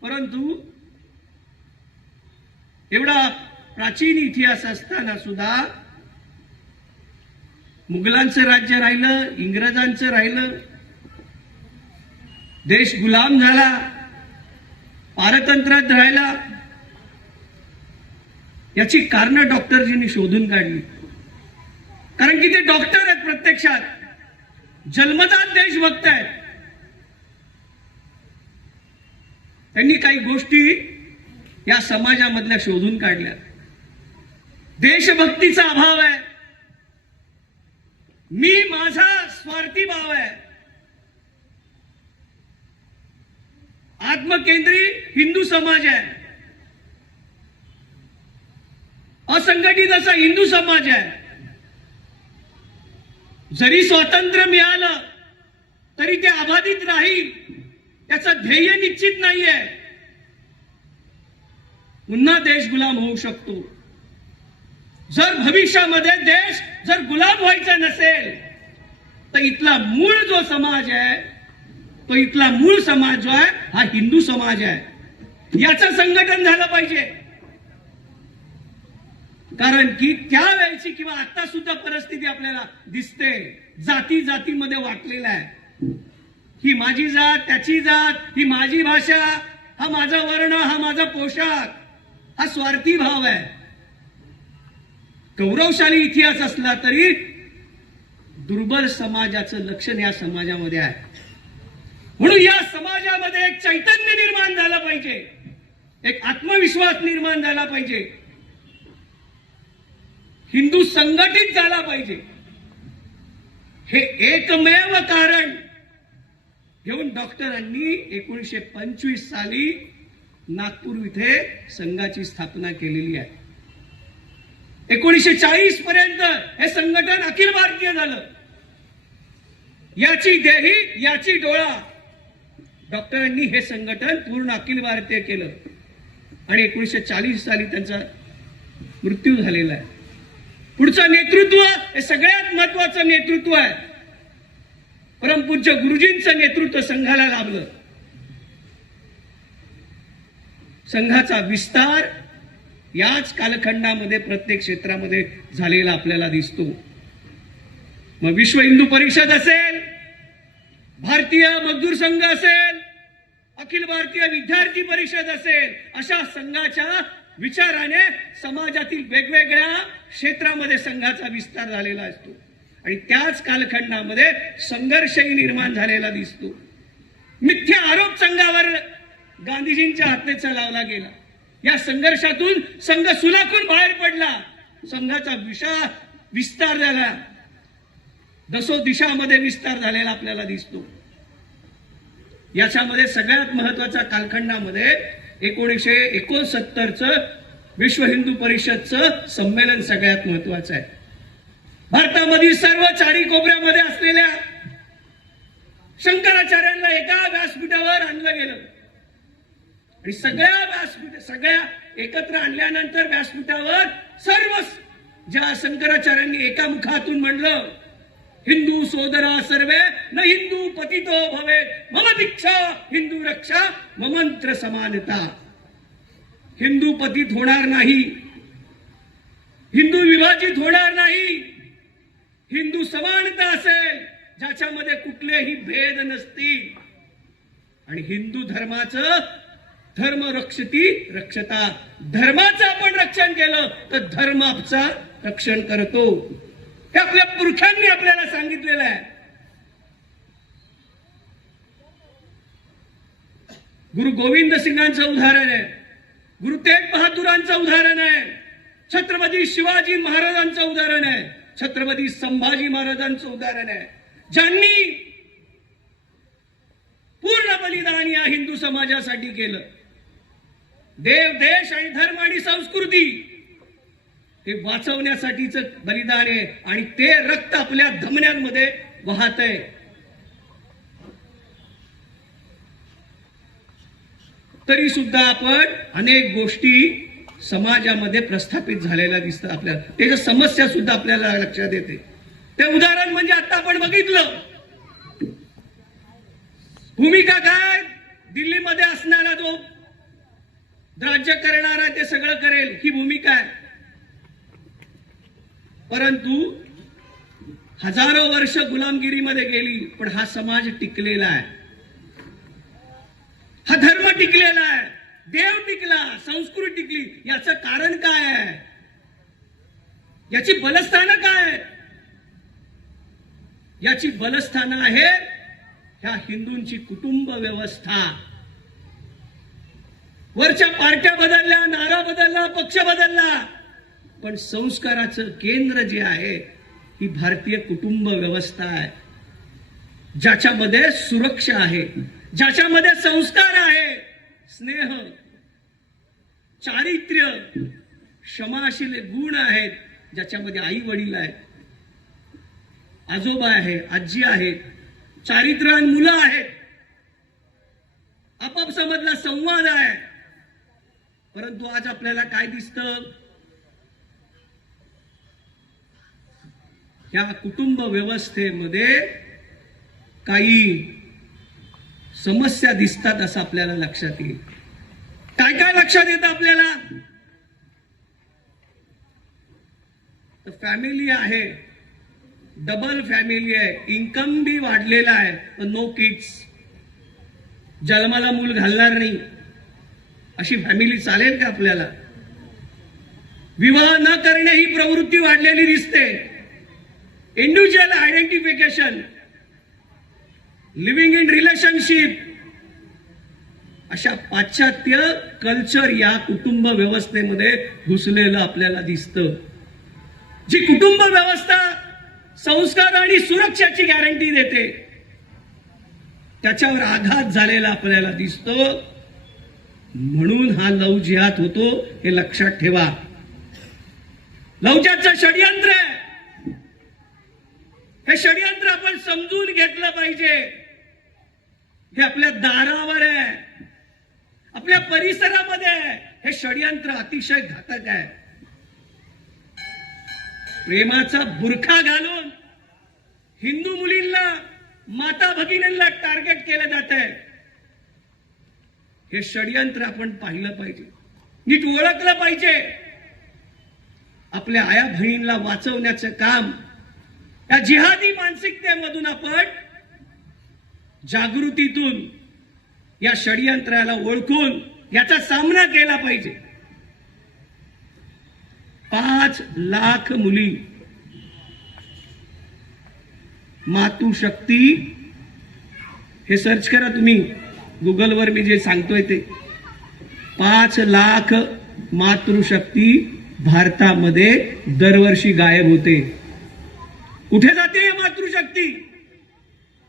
परंतु एवढा प्राचीन इतिहास असताना सुद्धा मुघलांचं राज्य राहिलं, इंग्रजांचं राहिलं, देश गुलाम झाला, पारतंत्र्यात राहिला. याची कारणं डॉक्टरजींनी शोधून काढली. कारण की ते डॉक्टर आहेत, प्रत्यक्षात जन्मजात देशभक्त आहेत. त्यांनी काही गोष्टी या समाजामधल्या शोधून काढल्या. देशभक्तीचा अभाव आहे, मी माझा स्वार्थी भाव आहे, आत्मकेंद्री हिंदू समाज आहे, असंघटित असा हिंदू समाज आहे. जरी स्वातंत्र्य मिळालं तरी ते अबाधित राहील, त्याचं ध्येय निश्चित नाहीये. पुन्हा देश गुलाम होऊ शकतो. जर भविष्यामध्ये देश जर गुलाम व्हायचा नसेल तर इथला मूळ जो समाज आहे, तो इथला मूळ समाज जो आहे हा हिंदू समाज आहे. याचं संघटन झालं पाहिजे. कारण की त्यावेळेची किंवा आता सुद्धा परिस्थिती आपल्याला दिसते, जाती जातीमध्ये वाटलेला आहे. ही माझी जात, त्याची जात, ही माझी भाषा, हा माझा वर्ण, हा माझा पोशाख, हा स्वार्थी भाव आहे. गौरवशाली इतिहास असला तरी दुर्बल समाजाचं लक्षण या समाजामध्ये आहे. म्हणून या समाजामध्ये एक चैतन्य निर्माण झालं पाहिजे, एक आत्मविश्वास निर्माण झाला पाहिजे, हिंदू संघटित झाला पाहिजे. हे एकमेव कारण घेऊन डॉक्टरांनी 1925 साली नागपूर इथे संघाची स्थापना केलेली आहे. 1940 पर्यंत हे संघटन अखिल भारतीय झालं. याची देही याची डोळा, डॉक्टरांनी हे संघटन पूर्ण अखिल भारतीय केलं आणि 1940 साली त्यांचा मृत्यू झालेला आहे. पुढचं नेतृत्व हे सगळ्यात महत्वाचं नेतृत्व आहे. परमपूज्य गुरुजींचं नेतृत्व संघाला लाभलं. संघाचा विस्तार याच कालखंडामध्ये प्रत्येक क्षेत्रामध्ये झालेला आपल्याला दिसतो. मग विश्व हिंदू परिषद असेल, भारतीय मजदूर संघ असेल, अखिल भारतीय विद्यार्थी परिषद असेल, अशा संघाच्या विचाराने समाजातील वेगवेगळ्या क्षेत्रामध्ये संघाचा विस्तार झालेला असतो आणि त्याच कालखंडामध्ये संघर्षही निर्माण झालेला दिसतो. मिथ्या आरोप संघावर गांधीजींच्या हातने लावला गेला. या संघर्षातून संघ सुलाखून बाहेर पडला, संघाचा विस्तार झाला, दसो दिशामध्ये विस्तार झालेला आपल्याला दिसतो. याच्यामध्ये सगळ्यात महत्वाच्या कालखंडामध्ये 1969चं विश्व हिंदू परिषदचं संमेलन सगळ्यात महत्वाचं आहे. भारतामधील सर्व चारी कोपऱ्यामध्ये असलेल्या शंकराचार्यांना एका व्यासपीठावर आणलं गेलं आणि सगळ्या एकत्र आणल्यानंतर व्यासपीठावर सर्व ज्या शंकराचार्यांनी एका मुखातून म्हणलं हिंदू सोदरा सर्वे न हिंदू पतितो भवेत मम दीक्षा हिंदू रक्षा ममंत्र समानता. हिंदू पतित होणार नाही, हिंदू विभाजित होणार नाही. हिंदू समानता असेल ज्याच्यामध्ये कुठलेही भेद नसतील. आणि हिंदू धर्माचं धर्म रक्षती रक्षता, धर्माचं आपण रक्षण केलं तर धर्म आपचा रक्षण करतो. हे आपल्या पुरख्यांनी आपल्याला सांगितलेलं आहे. गुरु गोविंद सिंगांचं उदाहरण आहे, गुरु तेग बहादुरांचं उदाहरण आहे, छत्रपती शिवाजी महाराजांचं उदाहरण आहे, छत्रपती संभाजी महाराजांचं उदाहरण आहे, ज्यांनी पूर्ण बलिदान या हिंदू समाजासाठी केलं. देव, देश आणि धर्म आणि संस्कृती हे वाचवण्यासाठीच बलिदान आहे आणि ते रक्त आपल्या धमन्यांमध्ये वाहतंय. तरी सुद्धा आपण अनेक गोष्टी समाजामध्ये प्रस्थापित झालेल्या दिसतात आपल्याला. त्याच्या समस्या सुद्धा आपल्याला लक्षात येते. ते उदाहरण म्हणजे आता आपण बघितलं, भूमिका काय, दिल्लीमध्ये असणारा जो राज्य करणारा ते सगळं करेल ही भूमिका आहे. परंतु हजारो वर्ष गुलामगिरीमध्ये गेली पण हा समाज टिकलेला आहे, हा धर्म टिकलेला आहे, देव टिकला, संस्कृती टिकली. याचं कारण काय आहे, याची बलस्थानं काय आहेत? याची बलस्थानं आहे ह्या हिंदूंची कुटुंब व्यवस्था. वरच्या पार्ट्या बदलल्या, नारा बदलला, पक्ष बदलला, पण संस्काराचं केंद्र जे आहे ही भारतीय कुटुंब व्यवस्था आहे, ज्याच्यामध्ये सुरक्षा आहे, ज्याच्यामध्ये संस्कार आहे, स्नेह, चारित्र्य, क्षमाशील गुण आहेत, ज्याच्यामध्ये आई वडील आहेत, आजोबा आहे, आजी आहेत, चारित्र्यवान मुलं आहेत, आपापसामधला संवाद आहे. परंतु आज आपल्याला काय दिसतं, या कुटुंब व्यवस्थेमध्ये काही समस्या दिसतात असं आपल्याला लक्षात येईल. काय काय लक्षात येतं आपल्याला, तर फॅमिली आहे, डबल फॅमिली आहे, इन्कम बी वाढलेला आहे, तर नो किड्स, जन्माला मूल घालणार नाही अशी फॅमिली चालेल का आपल्याला? विवाह न करणे ही प्रवृत्ती वाढलेली दिसते. Individual identification, living in relationship, अशा पाश्चात्य कल्चर या कुटुंब व्यवस्थेमध्ये घुसलेलं आपल्याला दिसतं. जी कुटुंब व्यवस्था संस्कार आणि सुरक्षेची गॅरंटी देते त्याच्यावर आघात झालेला आपल्याला दिसतो. म्हणून हा लव्ह जिहाद होतो, हे लक्षात ठेवा. लव्ह जिहादचं षडयंत्र आहे, हे षडयंत्र आपण समजून घेतलं पाहिजे. हे आपल्या दारावर आहे, आपल्या परिसरामध्ये आहे. हे षडयंत्र अतिशय घातक आहे. प्रेमाचा बुरखा घालून हिंदू मुलींना, माता भगिनींना टार्गेट केलं जात आहे. हे षडयंत्र आपण पाहिलं पाहिजे, नीट ओळखलं पाहिजे. आपल्या आया बहिणींना वाचवण्याचं काम या जिहादी मानसिकतेमधून आपण जागृतीतून या षडयंत्राला ओळखून याचा सामना केला पाहिजे. 5 लाख मुली मातृशक्ती, हे सर्च करा तुम्ही गुगलवर, मी जे सांगतोय ते. 5 लाख मातृशक्ती भारतामध्ये दरवर्षी गायब होते. कुठे जाते या मातृशक्ती?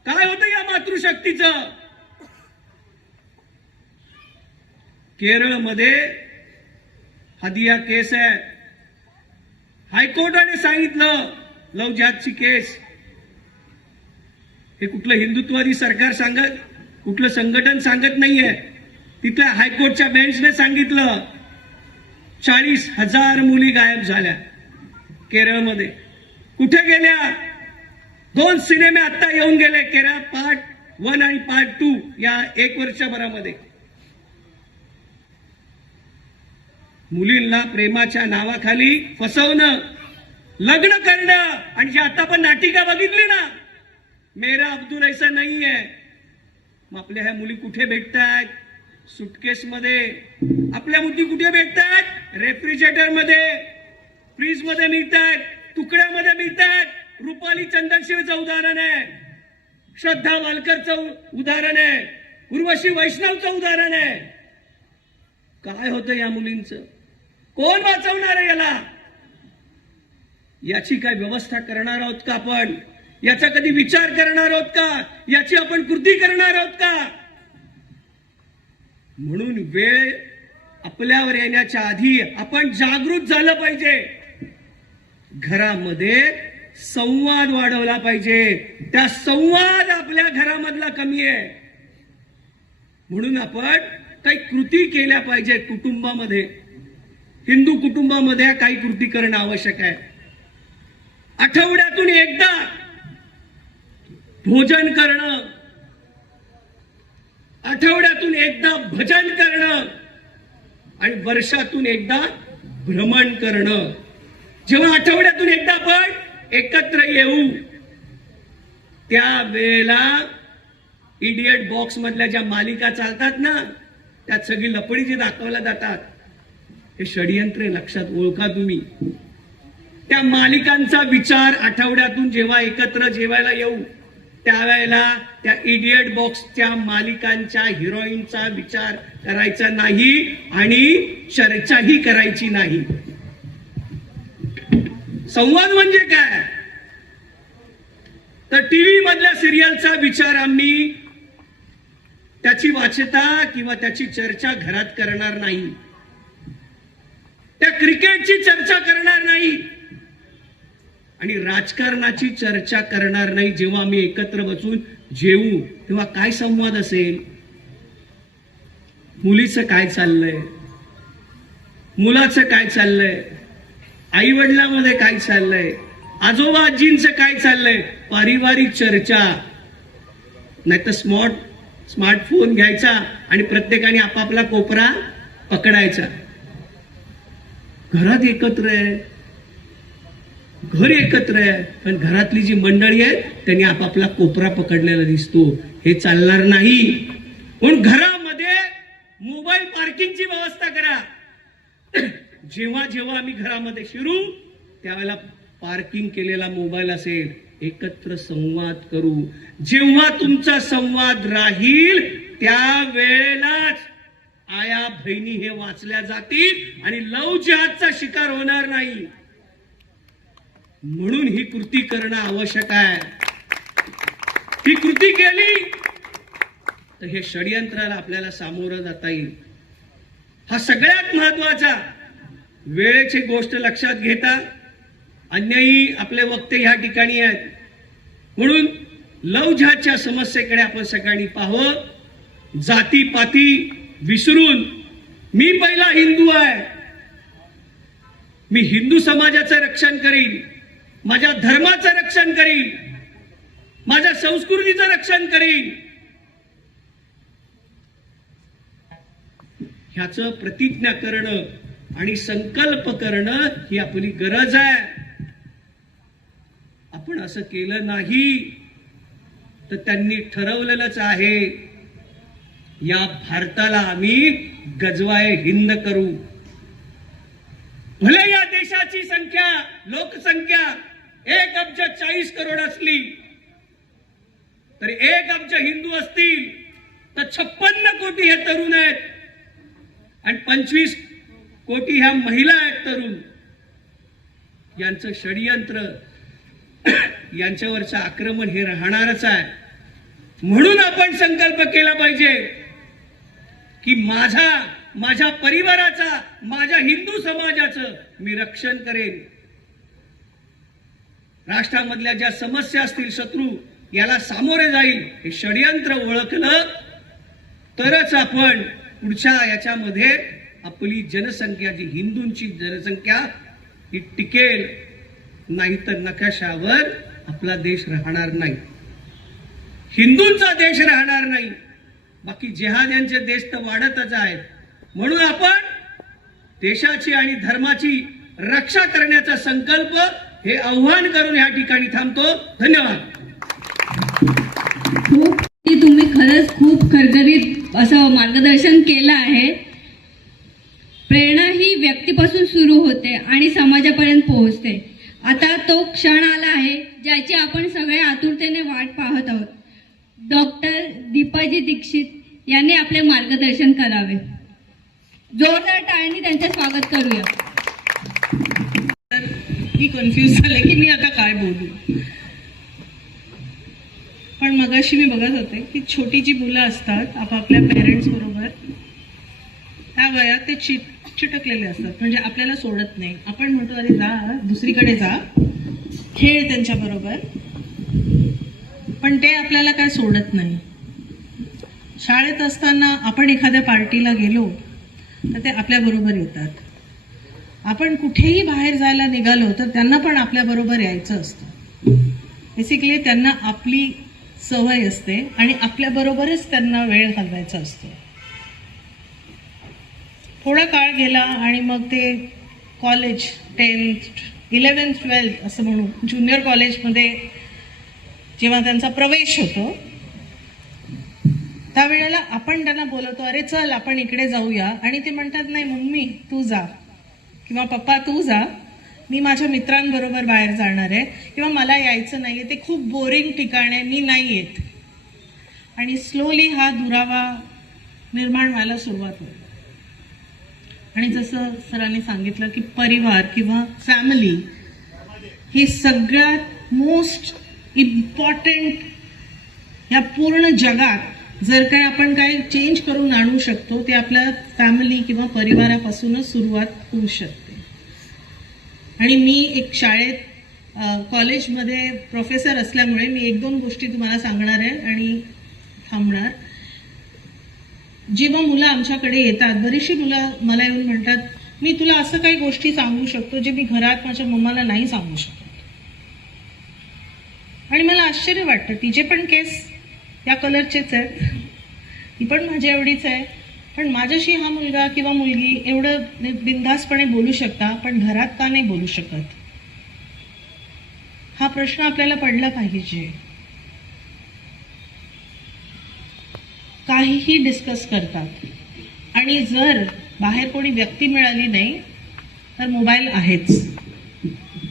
काय होतं या मातृशक्तीचं? केरळमध्ये हदिया केस आहे. हायकोर्टाने सांगितलं लव्ह जिहादची केस. हे कुठलं हिंदुत्ववादी सरकार सांगत, कुठलं संघटन सांगत नाहीये. तिथल्या हायकोर्टच्या बेंचने सांगितलं 40,000 मुली गायब झाल्या केरळमध्ये. कुठे गेल्या? 2 सिनेमे आता येऊन गेले, केरळ पार्ट 1 आणि पार्ट 2 या 1 वर्षभरामध्ये. मुलींना प्रेमाच्या नावाखाली फसवणं, लग्न करणं, आणि जे आता आपण नाटिका बघितली ना, मेरा अब्दुल ऐसा नाही आहे. मग आपल्या ह्या मुली कुठे भेटतात? सुटकेस मध्ये. आपल्या मुली कुठे भेटतात? रेफ्रिजरेटर मध्ये, फ्रीज मध्ये मिळतात, तुकड्यामध्ये मिळतात. रुपाली चंदनशिवचं उदाहरण आहे, श्रद्धा वालकरचं उदाहरण आहे, उर्वशी वैष्णवचं उदाहरण आहे. काय होतं या मुलींचं? कोण वाचवणार आहे याला? याची काय व्यवस्था करणार आहोत का आपण? याचा कधी विचार करणार आहोत का? याची आपण कृती करणार आहोत का? म्हणून वेळ आपल्यावर येण्याच्या आधी आपण जागृत झालं पाहिजे. घरामध्ये संवाद वाढवला पाहिजे. त्या संवाद आपल्या घरामधला कमी आहे. म्हणून आपण काही कृती केल्या पाहिजे. कुटुंबामध्ये, हिंदू कुटुंबामध्ये काही कृती करणं आवश्यक आहे. आठवड्यातून एकदा भोजन करणं, आठवड्यातून एकदा भजन करणं, आणि वर्षातून एकदा भ्रमण करणं. जेव्हा आठवड्यातून एकदा आपण एकत्र येऊ, त्यावेळेला इडियट बॉक्स मधल्या ज्या मालिका चालतात ना, त्यात सगळी लपडी जी दाखवल्या जातात, हे षडयंत्र आहे. लक्षात ओळखा तुम्ही. त्या मालिकांचा विचार आठवड्यातून जेव्हा एकत्र जेवायला येऊ, त्यावेळेला त्या इडियट बॉक्सच्या मालिकांच्या हिरोईनचा विचार करायचा नाही आणि चर्चाही करायची नाही. संवाद म्हणजे काय? तर टीव्ही मधल्या सिरियलचा विचार आम्ही त्याची वाचता किंवा त्याची चर्चा घरात करणार नाही. त्या क्रिकेटची चर्चा करणार नाही आणि राजकारणाची चर्चा करणार नाही. जेव्हा आम्ही एकत्र बसून जेवू तेव्हा काय संवाद असेल? मुलीचं काय चाललंय, मुलाचं काय चाललंय, आई वडिलांमध्ये काय चाललंय, आजोबा आजींचं काय चाललंय, पारिवारिक चर्चा. नाही तर स्मार्टफोन घ्यायचा आणि प्रत्येकाने आपापला कोपरा पकडायचा. घरात एकत्र आहे, घर एकत्र आहे, पण घरातली जी मंडळी आहे त्यांनी आपापला कोपरा पकडलेला दिसतो. हे चालणार नाही. म्हणून घरामध्ये मोबाईल पार्किंगची व्यवस्था करा. जेव्हा जेव्हा आम्ही घरामध्ये शिरू त्यावेळेला पार्किंग केलेला मोबाईल असेल, एकत्र संवाद करू. जेव्हा तुमचा संवाद राहील त्यावेळेलाच आया बहिणी हे वाचल्या जातील आणि लव जिहादचा शिकार होणार नाही. म्हणून ही कृती करणं आवश्यक आहे. ही कृती केली तर हे षडयंत्राला आपल्याला सामोरं जाता येईल. हा सगळ्यात महत्वाचा. वेळेची गोष्ट लक्षात घेता अन्यही आपले वक्ते ह्या ठिकाणी आहेत. म्हणून लव जिहादच्या समस्येकडे आपण सगळ्यांनी पाहावं. जातीपाती विसरून मी पहिला हिंदू आहे, मी हिंदू समाजाचं रक्षण करीन, माझ्या धर्माचं रक्षण करीन, माझ्या संस्कृतीचं रक्षण करीन, ह्याचं प्रतिज्ञा करणं आणि संकल्प करणं ही आपली गरज आहे. आपण असं केलं नाही तर त्यांनी ठरवलेलंच आहे, या भारताला आम्ही गजवाए हिंद करू. भले या देशाची संख्या, लोकसंख्या 1,40,00,000,000 असली तरी 1 अब्ज हिंदू असतील तर 56 कोटी हे तरुण आहेत आणि 25 कोटी ह्या महिला आहेत तरुण. यांचं षडयंत्र, यांच्यावरचं आक्रमण हे राहणारच आहे. म्हणून आपण संकल्प केला पाहिजे की माझ्या परिवाराचा, माझ्या हिंदू समाजाचं मी रक्षण करेन. राष्ट्रामधल्या ज्या समस्या असतील, शत्रू याला सामोरे जाईल. हे षडयंत्र ओळखलं तरच आपण पुढच्या याच्यामध्ये आपली जनसंख्या, जी हिंदूंची जनसंख्या ही टिकेल. नाहीतर नकाशावर आपला देश राहणार नाही, हिंदूंचा देश राहणार नाही. बाकी जिहाद्यांचे देश तर वाढतच आहेत. म्हणून आपण देशाची आणि धर्माची रक्षा करण्याचा संकल्प हे आव्हान करून या ठिकाणी थांबतो. धन्यवाद. तुम्ही खरंच खूप खरखरीत असं मार्गदर्शन केलं आहे. प्रेरणा ही व्यक्तीपासून सुरू होते आणि समाजापर्यंत पोहोचते. आता तो क्षण आला आहे ज्याची आपण सगळे आतुरतेने वाट पाहत आहोत. डॉक्टर दीपाजी दीक्षित यांनी आपले मार्गदर्शन करावे. जोरदार टाळ्यांनी त्यांचे स्वागत करूया. मी कन्फ्यूज झाले की मी आता काय बोलू. पण मगाशी मी बघत होते की छोटी जी मुलं असतात आपापल्या पेरेंट्स बरोबर त्या वयात ते चिटकलेले असतात, म्हणजे आपल्याला सोडत नाही. आपण म्हणतो अरे जा दुसरीकडे जा, खेळ त्यांच्या बरोबर, पण ते आपल्याला काय सोडत नाही. शाळेत असताना आपण एखाद्या पार्टीला गेलो तर ते आपल्या बरोबर येतात. आपण कुठेही बाहेर जायला निघालो तर त्यांना पण आपल्या बरोबर यायचं असतं. बेसिकली त्यांना आपली सवय असते आणि आपल्या बरोबरच त्यांना वेळ घालवायचा असतो. थोडा काळ गेला आणि मग ते कॉलेज 10th 11th 12th असं म्हणू ज्युनियर कॉलेजमध्ये जेव्हा त्यांचा प्रवेश होतो त्यावेळेला आपण त्यांना बोलवतो अरे चल आपण इकडे जाऊया, आणि ते म्हणतात नाही मम्मी तू जा किंवा पप्पा तू जा, मी माझ्या मित्रांबरोबर बाहेर जाणार आहे किंवा मला यायचं नाहीये, ते खूप बोरिंग ठिकाण आहे, मी नाही येत. आणि स्लोली हा दुरावा निर्माण व्हायला सुरुवात होते. आणि जसं सरांनी सांगितलं की परिवार किंवा फॅमिली ही सगळ्यात मोस्ट इम्पॉर्टंट या पूर्ण जगात जर काय आपण काय चेंज करून आणू शकतो ते आपल्या फॅमिली किंवा परिवारापासूनच सुरुवात होऊ शकते. आणि मी एक शाळेत कॉलेजमध्ये प्रोफेसर असल्यामुळे मी 1-2 गोष्टी तुम्हाला सांगणार आहे आणि थांबणार. जेव्हा मुलं आमच्याकडे येतात, बरीचशी मुलं मला येऊन म्हणतात मी तुला असं काही गोष्टी सांगू शकतो जे मी घरात माझ्या मम्माला नाही सांगू शकत. आणि मला आश्चर्य वाटतं, तिचे पण केस या कलरचेच आहेत, ती पण माझ्या एवढीच आहे, पण माझ्याशी हा मुलगा किंवा मुलगी एवढं बिनधास्तपणे बोलू शकता पण घरात का नाही बोलू शकत. हा प्रश्न आपल्याला पडला पाहिजे. काहीही डिस्कस करतात आणि जर बाहेर कोणी व्यक्ती मिळाली नाही तर मोबाईल आहेच.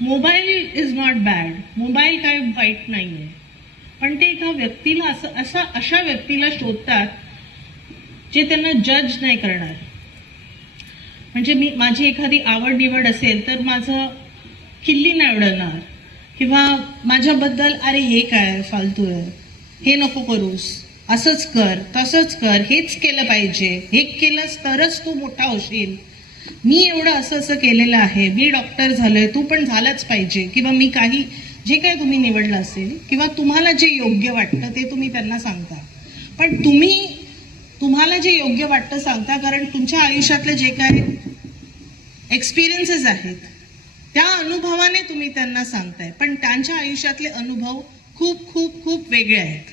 Mobile is not bad, mobile काय वाईट नाहीये, पण ते एका व्यक्तीला अशा व्यक्तीला शोधतात जे त्यांना जज नाही करणार. म्हणजे माझी एखादी आवड निवड असेल तर माझं खिल्ली नाही उडवणार किंवा माझ्याबद्दल अरे हे काय फालतू आहे, हे नको करूस, असंच कर तसंच कर, हेच केलं पाहिजे, हे केलंस तरच तू मोठा होशील, मी एवढं असं केलेलं आहे, मी डॉक्टर झालोय तू पण झालंच पाहिजे, किंवा मी काही जे काही तुम्ही निवडलं असेल किंवा तुम्हाला जे योग्य वाटतं ते तुम्ही त्यांना सांगता. पण तुम्हाला जे योग्य वाटतं सांगता कारण तुमच्या आयुष्यातले जे काही एक्सपिरियन्सेस आहेत त्या अनुभवाने तुम्ही त्यांना सांगताय, पण त्यांच्या आयुष्यातले अनुभव खूप खूप खूप वेगळे आहेत.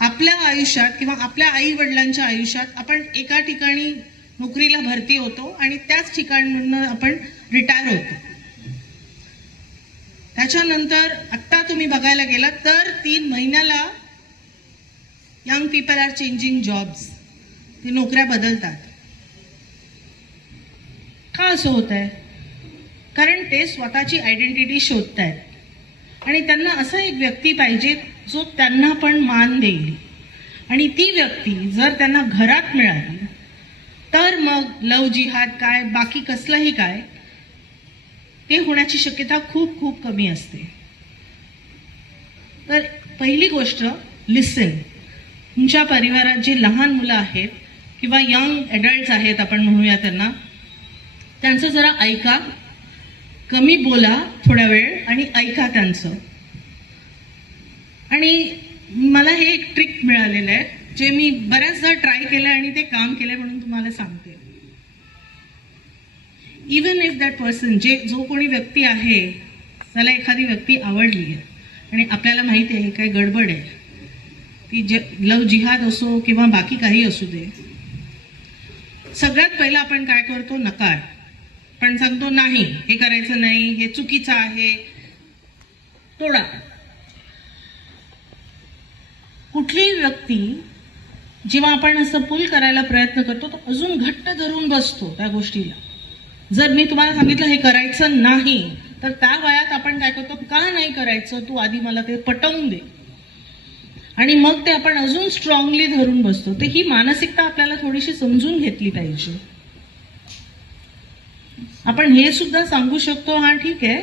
आपल्या आयुष्यात किंवा आपल्या आई वडिलांच्या आयुष्यात आपण एका ठिकाणी नोकरीला भरती होतो आणि त्याच ठिकाणून आपण रिटायर होतो. त्याच्यानंतर आत्ता तुम्ही बघायला गेलात तर 3 महिन्याला young people are changing jobs, ते नोकऱ्या बदलतात. का असं होत आहे? कारण ते स्वतःची आयडेंटिटी शोधत आहेत आणि त्यांना असा एक व्यक्ती पाहिजे जो त्यांना पण मान देईल. आणि ती व्यक्ती जर त्यांना घरात मिळाली तर मग लव जिहाद काय बाकी कसलंही काय ते होण्याची शक्यता खूप खूप कमी असते. तर पहिली गोष्ट लिसन. तुमच्या परिवारात जे लहान मुलं आहेत किंवा यंग ॲडल्ट्स आहेत आपण म्हणूया त्यांना, त्यांचं जरा ऐका, कमी बोला थोड्या वेळ आणि ऐका त्यांचं. आणि मला हे एक ट्रिक मिळालेलं आहे जे मी बऱ्याचदा ट्राय केलं आणि ते काम केलं म्हणून तुम्हाला सांगते. इवन इफ दॅट पर्सन जो कोणी व्यक्ती आहे, त्याला एखादी व्यक्ती आवडली आहे आणि आपल्याला माहिती आहे काही गडबड आहे ती लव जिहाद असो किंवा बाकी काही असू दे, सगळ्यात पहिला आपण काय करतो? नकार. पण सांगतो नाही, हे करायचं नाही, हे चुकीचं आहे, तोडा. कुठलीही व्यक्ती जेव्हा आपण असं पुल करायला प्रयत्न करतो तो अजून घट्ट धरून बसतो त्या गोष्टीला. जर मी तुम्हाला सांगितलं हे करायचं नाही, तर त्या वयात आपण काय करतो? का नाही करायचं? तू आधी मला ते पटवून दे. आणि मग ते आपण अजून स्ट्रॉंगली धरून बसतो. तर ही मानसिकता आपल्याला थोडीशी समजून घेतली पाहिजे. आपण हे सुद्धा सांगू शकतो, हा ठीक आहे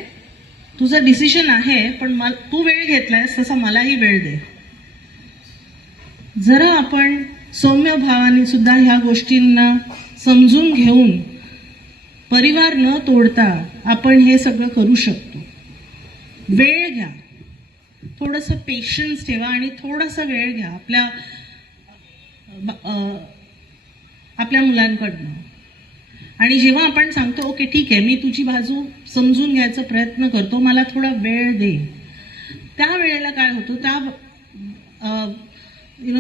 तुझं डिसिजन आहे, पण तू वेळ घेतलायस तसा मलाही वेळ दे. जरा आपण सौम्य भावाने सुद्धा ह्या गोष्टींना समजून घेऊन परिवार न तोडता आपण हे सगळं करू शकतो. वेळ घ्या, थोडंसं पेशन्स ठेवा आणि थोडासा वेळ घ्या आपल्या मुलांकडनं. आणि जेव्हा आपण सांगतो ओके ठीक आहे मी तुझी बाजू समजून घ्यायचा प्रयत्न करतो, मला थोडा वेळ दे, त्या वेळेला काय होतं? त्या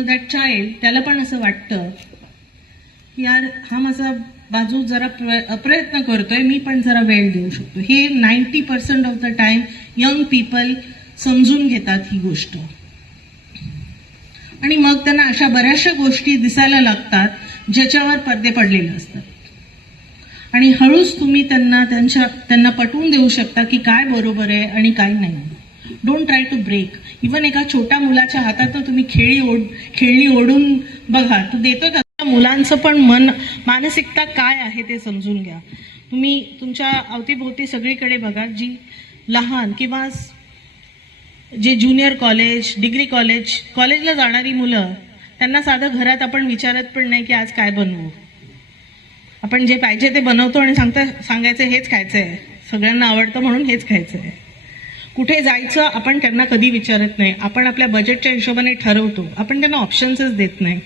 दॅट चाइल्ड, त्याला पण असं वाटतं की यार हा माझा बाजू जरा प्रयत्न करतोय, मी पण जरा वेळ देऊ शकतो. हे 90% of the time young people समजून घेतात ही गोष्ट. आणि मग त्यांना अशा बऱ्याचशा गोष्टी दिसायला लागतात ज्याच्यावर पडदे पडलेले असतात. आणि हळूच तुम्ही त्यांना पटवून देऊ शकता की काय बरोबर आहे आणि काय नाही. Don't try to break. Even एका छोट्या मुलाच्या हातात तुम्ही खेळणी ओढून बघा, तू देतो का? मुलांचं पण मानसिकता काय आहे ते समजून घ्या. तुम्ही तुमच्या अवतीभोवती सगळीकडे बघा, जी लहान किंवा जे ज्युनियर कॉलेज, डिग्री कॉलेजला जाणारी मुलं, त्यांना साधं घरात आपण विचारत पण नाही की आज काय बनवू. आपण जे पाहिजे ते बनवतो आणि सांगायचं हेच खायचं आहे, सगळ्यांना आवडतं म्हणून हेच खायचं आहे. कुठे जायचं आपण त्यांना कधी विचारत नाही, आपण आपल्या बजेटच्या हिशोबाने ठरवतो, आपण त्यांना ऑप्शन्सच देत नाही.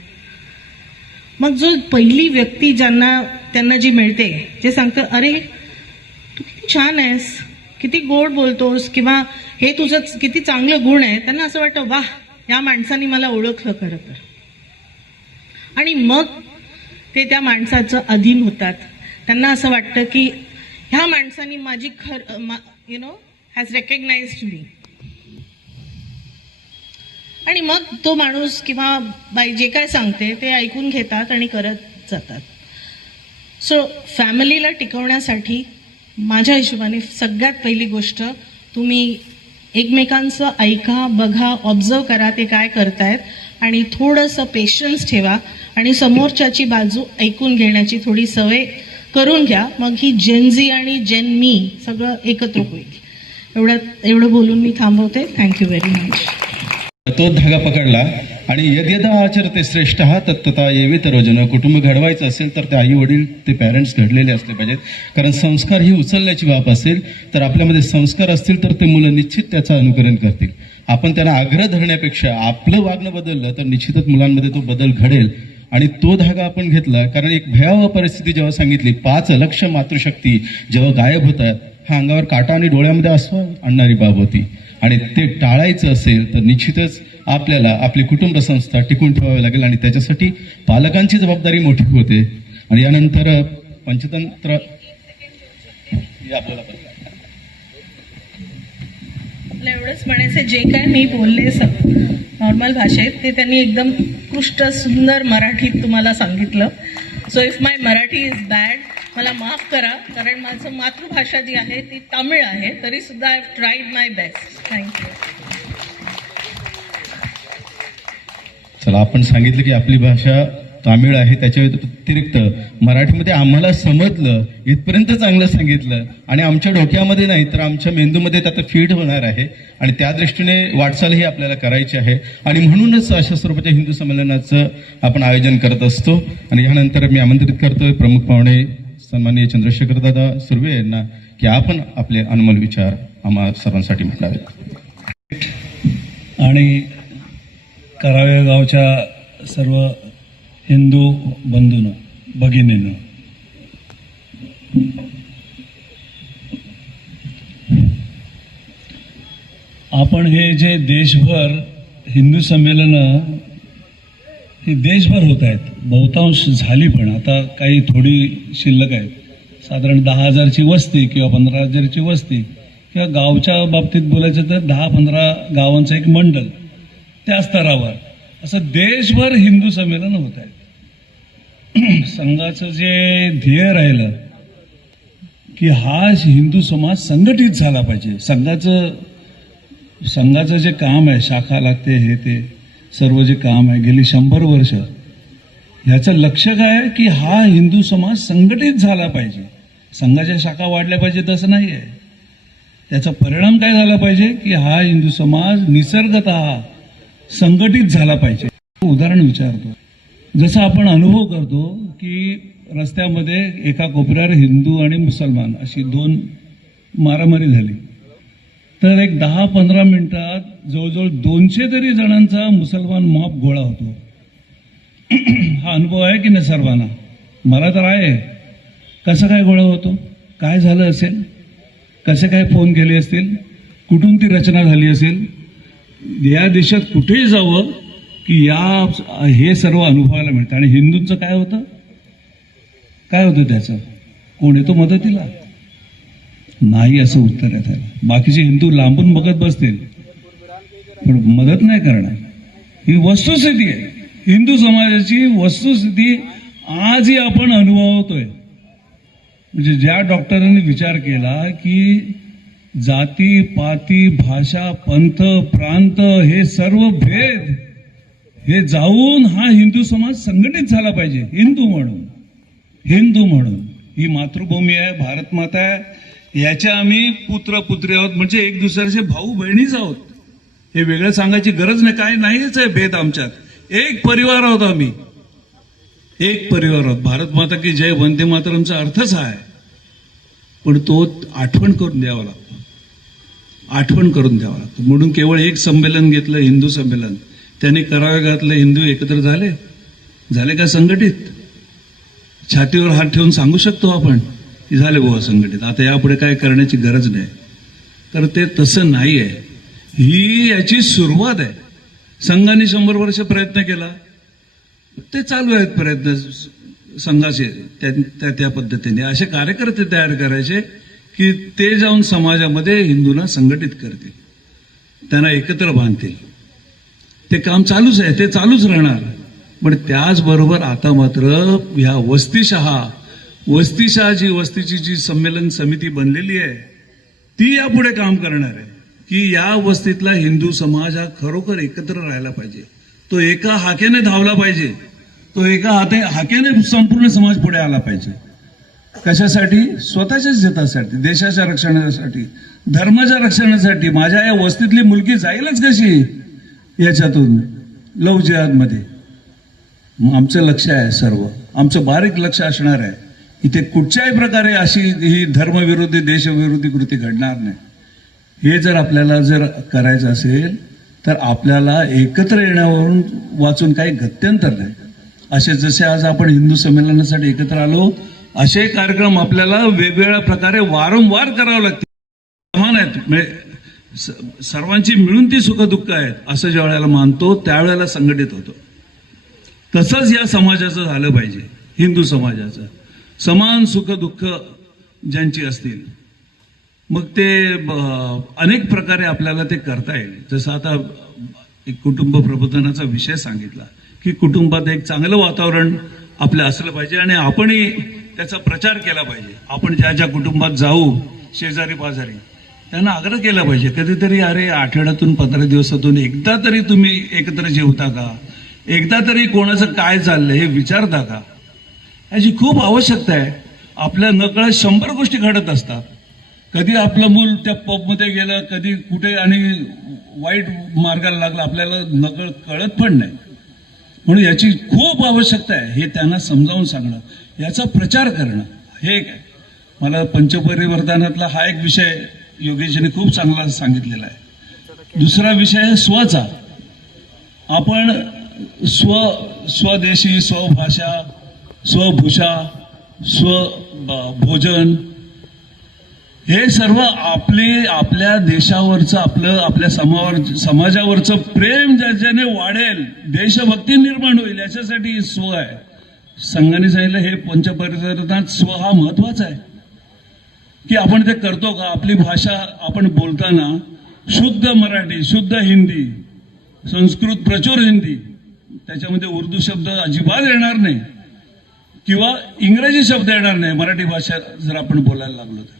मग जो पहिली व्यक्ती त्यांना जी मिळते, जे सांगतं अरे तू किती छान आहेस, किती गोड बोलतोस, किंवा हे तुझं किती चांगलं गुण आहे, त्यांना असं वाटतं वाह या माणसाने मला ओळखलं खरं तर. आणि मग ते त्या माणसाचं अधीन होतात. त्यांना असं वाटतं की ह्या माणसाने माझी हॅज रेकग्नाइज्ड मी. आणि मग तो माणूस किंवा बाई जे काय सांगते ते ऐकून घेतात आणि करत जातात. सो फॅमिलीला टिकवण्यासाठी माझ्या हिशोबाने सगळ्यात पहिली गोष्ट, तुम्ही एकमेकांचं ऐका, बघा, ऑब्झर्व करा ते काय करतायत, आणि थोडंसं पेशन्स ठेवा आणि समोरच्याची बाजू ऐकून घेण्याची थोडी सवय करून घ्या. मग ही जेन झी आणि जेन मी सगळं एकत्र होईल. एवढं बोलून मी थांबवते. Thank you very much. तो धागा पकडला आणि यद्यदा आचरते श्रेष्ठ तत्तता येवी तरोजन. कुटुंब घडवायचं असेल तर ते आई वडील, ते पॅरेंट्स घडलेले असले पाहिजेत. कारण संस्कार ही उचलण्याची बाब असेल तर आपल्यामध्ये संस्कार असतील तर ते मुलं निश्चित त्याचं अनुकरण करतील. आपण त्यांना आग्रह धरण्यापेक्षा आपलं वागणं बदललं तर निश्चितच मुलांमध्ये तो बदल घडेल. आणि तो धागा आपण घेतला, कारण एक भयावह परिस्थिती जेव्हा सांगितली, 5 लक्ष मातृशक्ती जेव्हा गायब होतात, हा अंगावर काटा आणि डोळ्यामध्ये आसू आणणारी बाब होती. आणि ते टाळायचं असेल तर निश्चितच आपल्याला आपली कुटुंब संस्था टिकून ठेवावी लागेल आणि त्याच्यासाठी पालकांची जबाबदारी मोठी होते. आणि यानंतर पंचतंत्र आपल्याला एवढंच म्हणायचं, जे काय मी बोलले नॉर्मल भाषेत ते त्यांनी एकदम उत्कृष्ट सुंदर मराठीत तुम्हाला सांगितलं. So if my Marathi is bad, मला माफ करा, कारण माझं मातृभाषा जी आहे ती तामिळ आहे, तरी सुद्धा I have tried my best. Thank you. चला, आपण सांगितलं की आपली भाषा तामिळ आहे, त्याच्या व्यतिरिक्त मराठीमध्ये आम्हाला समजलं इथपर्यंत चांगलं सांगितलं. आणि आमच्या डोक्यामध्ये नाही तर आमच्या मेंदूमध्ये त्यात फीड होणार आहे आणि त्या दृष्टीने वाटचाल ही आपल्याला करायची आहे. आणि म्हणूनच अशा स्वरूपाच्या हिंदू संमेलनाचं आपण आयोजन करत असतो. आणि यानंतर मी आमंत्रित करतोय प्रमुख पाहुणे सन्माननीय चंद्रशेखर दादा सुर्वे यांना की आपण आपले अनमोल विचार आम्हा सर्वांसाठी म्हणावेत. आणि करावे गावच्या सर्व हिंदू बंधूंनो, भगिनींनो, आपण हे जे देशभर हिंदू संमेलनं ही देशभर होत आहेत, बहुतांश झाली, पण आता काही थोडी शिल्लक आहेत. साधारण 10,000ची वस्ती किंवा 15,000ची वस्ती किंवा गावच्या बाबतीत बोलायचं तर 10-15 गावांचं एक मंडल, त्या स्तरावर असं देशभर हिंदू संमेलन होत आहेत. संघाचं जे ध्येय राहिलं की हा हिंदू समाज संघटित झाला पाहिजे. संघाचं जे काम आहे, शाखा लागते, हे ते सर्व जे काम आहे गेली 100 वर्ष, ह्याचं लक्ष काय आहे की हा हिंदू समाज संघटित झाला पाहिजे. संघाच्या शाखा वाढल्या पाहिजेत असं नाही आहे. त्याचा परिणाम काय झाला पाहिजे की हा हिंदू समाज निसर्गतः संघटित झाला पाहिजे. उदाहरण विचारतो, जसं आपण अनुभव करतो की रस्त्यामध्ये एका कोपऱ्यावर हिंदू आणि मुसलमान अशी 2 मारामारी झाली, तर एक 10-15 मिनिटात जवळजवळ 200 तरी जणांचा मुसलमान मॉब गोळा होतो. हा अनुभव आहे की नाही सर्वांना? मला तर आहे. कसं काय गोळा होतो? काय झालं असेल? कसे काय फोन केले असतील? कुठून ती रचना झाली असेल? या देशात कुठेही जावं की हे सर्व अनुभवायला मिळतं. आणि हिंदूंचं काय होतं? काय होतं त्याचं? कोण येतो मदतीला? नाही असं उत्तर आहे त्याला. बाकीचे हिंदू लांबून बघत बसतील पण मदत नाही करणार. ही वस्तुस्थिती आहे हिंदू समाजाची. वस्तुस्थिती आजही आपण अनुभवतोय. म्हणजे ज्या डॉक्टरांनी विचार केला की जाती पाती भाषा पंथ प्रांत हे सर्व भेद हे जाऊन हा हिंदू समाज संघटित झाला पाहिजे. हिंदू म्हणून ही मातृभूमी आहे, भारत माता आहे, याच्या आम्ही पुत्र पुत्री आहोत. म्हणजे एक दुसऱ्याचे भाऊ बहिणीच आहोत. हे वेगळं सांगायची गरज नाही. काय नाहीच आहे भेद आमच्यात. एक परिवार आहोत आम्ही, एक परिवार आहोत. भारत माता की जय वंदे मातरमचा अर्थच आहे. पण तो आठवण करून द्यावा लागतो. म्हणून केवळ एक संमेलन घेतलं, हिंदू संमेलन, त्यांनी करावयातले हिंदू एकत्र झाले का संघटित? छातीवर हात ठेवून सांगू शकतो आपण की झाले बुवा संघटित, आता यापुढे काय करण्याची गरज नाही. तर ते तसं नाही आहे. ही याची सुरुवात आहे. संघाने 100 वर्ष प्रयत्न केला, ते चालू आहेत प्रयत्न संघाचे. त्या पद्धतीने असे कार्यकर्ते तयार करायचे की ते जाऊन समाजामध्ये हिंदूंना संघटित करतील, त्यांना एकत्र बांधतील. ते काम चालूच आहे, ते चालूच राहणार. पण त्याचबरोबर आता मात्र ह्या वस्तीशहा जी वस्तीची जी संमेलन समिती बनलेली आहे ती यापुढे काम करणार आहे की या वस्तीतला हिंदू समाज हा खरोखर एकत्र राहायला पाहिजे. तो एका हाकेने धावला पाहिजे. तो एका हाकेने संपूर्ण समाज पुढे आला पाहिजे. कशासाठी? स्वतःच्याच हितासाठी, देशाच्या रक्षणासाठी, धर्माच्या रक्षणासाठी. माझ्या या वस्तीतली मुलगी जाईलच कशी याच्यातून लव जिहादमध्ये? आमचं लक्ष आहे, सर्व आमचं बारीक लक्ष असणार आहे. इथे कुठच्याही प्रकारे अशी ही धर्मविरोधी देशविरोधी कृती घडणार नाही. हे जर आपल्याला करायचं असेल तर आपल्याला एकत्र येण्यावरून वाचून काही गत्यंतर नाही. असे जसे आज आपण हिंदू संमेलनासाठी एकत्र आलो, असे कार्यक्रम आपल्याला वेगवेगळ्या प्रकारे वारंवार करावे लागतील. समान आहेत, म्हणजे सर्वांची मिळून ती सुखदुःख आहेत असं ज्या वेळेला मानतो त्यावेळेला संघटित होतो. तसंच या समाजाचं झालं पाहिजे. हिंदू समाजाचं समान सुखदुःख ज्यांची असतील, मग ते अनेक प्रकारे आपल्याला ते करता येईल. जसं आता एक कुटुंब प्रबोधनाचा विषय सांगितला की कुटुंबात एक चांगलं वातावरण आपलं असलं पाहिजे आणि आपणही त्याचा प्रचार केला पाहिजे. आपण ज्या ज्या कुटुंबात जाऊ, शेजारी पाजारी, त्यांना आग्रह केला पाहिजे कधीतरी, अरे आठवड्यातून 15 दिवसातून एकदा तरी तुम्ही एकत्र जेवता का? एकदा तरी कोणाचं काय चाललंय हे विचारता का? याची खूप आवश्यकता आहे. आपल्या नकळत 100 गोष्टी घडत असतात. कधी आपलं मूल त्या पबमध्ये गेलं, कधी कुठे आणि वाईट मार्गाला लागलं, आपल्याला नकळत कळत पण नाही. म्हणून याची खूप आवश्यकता आहे. हे त्यांना समजावून सांगणं, याचा प्रचार करणं हे एक आहे. मला पंचपरिवर्तनातला हा एक विषय योगेशजीने खूप चांगला सांगितलेला आहे. दुसरा विषय आहे स्वचा. आपण स्वदेशी, स्वभाषा, स्वभूषा, स्वभोजन हे सर्व आपल्या देशावरचं आपल्या समाजावरचं प्रेम ज्याच्याने वाढेल, देशभक्ती निर्माण होईल, याच्यासाठी स्व आहे. संघाने सांगितलं हे पंचपरिवर्तनात स्व हा महत्वाचा आहे की आपण ते करतो का. आपली भाषा आपण बोलताना शुद्ध मराठी, शुद्ध हिंदी, संस्कृत प्रचुर हिंदी, त्याच्यामध्ये उर्दू शब्द अजिबात येणार नाही किंवा इंग्रजी शब्द येणार नाही. मराठी भाषा जर आपण बोलायला लागलो तर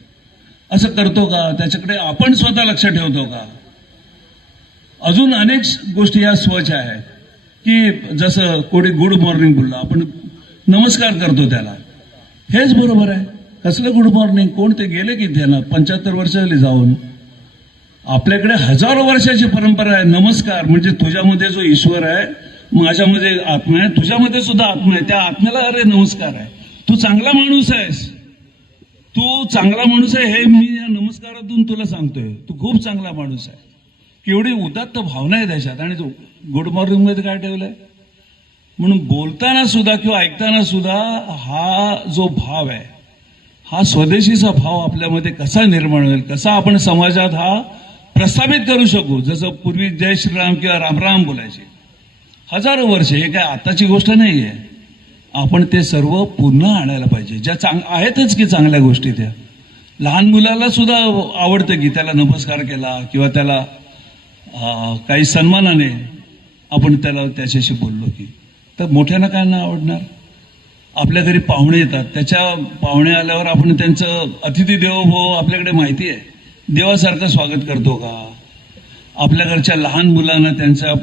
असं करतो का, त्याच्याकडे आपण स्वतः लक्ष ठेवतो का. अजून अनेक गोष्टी या स्वच्या आहेत की जसं कोणी गुड मॉर्निंग बोललं, आपण नमस्कार करतो त्याला, हेच बरोबर आहे. कसलं गुड मॉर्निंग, कोण ते गेले की त्याला 75 वर्ष झाली जाऊन. आपल्याकडे हजारो वर्षाची परंपरा आहे. नमस्कार म्हणजे तुझ्यामध्ये जो ईश्वर आहे, माझ्यामध्ये आत्मा आहे, तुझ्यामध्ये सुद्धा आत्मा आहे, त्या आत्म्याला अरे नमस्कार आहे, तू चांगला माणूस आहेस, तू चांगला माणूस आहे हे मी या नमस्कारातून तुला सांगतोय. तू खूप चांगला माणूस आहे. केवढी उदात्त भावना आहे त्याच्यात. आणि तो गुड मॉर्निंग मध्ये काय ठेवलंय. म्हणून बोलताना सुद्धा किंवा ऐकताना सुद्धा हा जो भाव आहे, हा स्वदेशीचा भाव आपल्यामध्ये कसा निर्माण होईल, कसा आपण समाजात हा प्रस्थापित करू शकू. जसं पूर्वी जय श्रीराम किंवा रामराम बोलायचे हजारो वर्ष, हे काय आताची गोष्ट नाही आहे. आपण ते सर्व पुन्हा आणायला पाहिजे. ज्या आहेतच की चांगल्या गोष्टी, त्या लहान मुलाला सुद्धा आवडतं की त्याला नमस्कार केला किंवा त्याला काही सन्मानाने आपण त्याच्याशी बोललो की. तर मोठ्यांना काय ना आवडणार. आपल्या घरी पाहुणे येतात, त्याच्या पाहुणे आल्यावर आपण त्यांचं अतिथी देवो भव आपल्याकडे माहिती आहे, देवासारखं स्वागत करतो का. आपल्या घरच्या लहान मुलांना त्यांच्या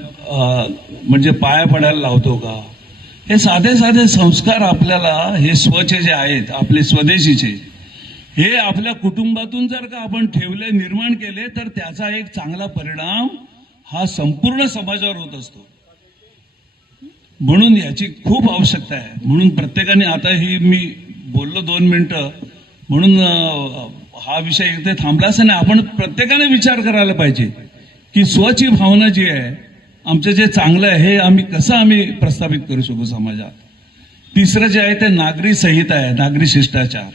म्हणजे पाया पडायला लावतो का. हे साधे साधे संस्कार आपल्याला, हे स्वचे जे आहेत आपले स्वदेशीचे, हे आपल्या कुटुंबातून जर का आपण ठेवले, निर्माण केले, तर त्याचा एक चांगला परिणाम हा संपूर्ण समाजावर होत असतो. म्हणून याची खूप आवश्यकता आहे. म्हणून प्रत्येकाने, आता ही मी बोललो 2 मिनिटं म्हणून हा विषय इथे थांबला असं नाही. आपण प्रत्येकाने विचार करायला पाहिजे की स्वची भावना जी आहे, आमचं जे चांगलं आहे हे आम्ही कसं प्रस्थापित करू शकू समाजात. तिसरं जे आहे ते नागरी संहिता आहे, नागरी शिष्टाचार.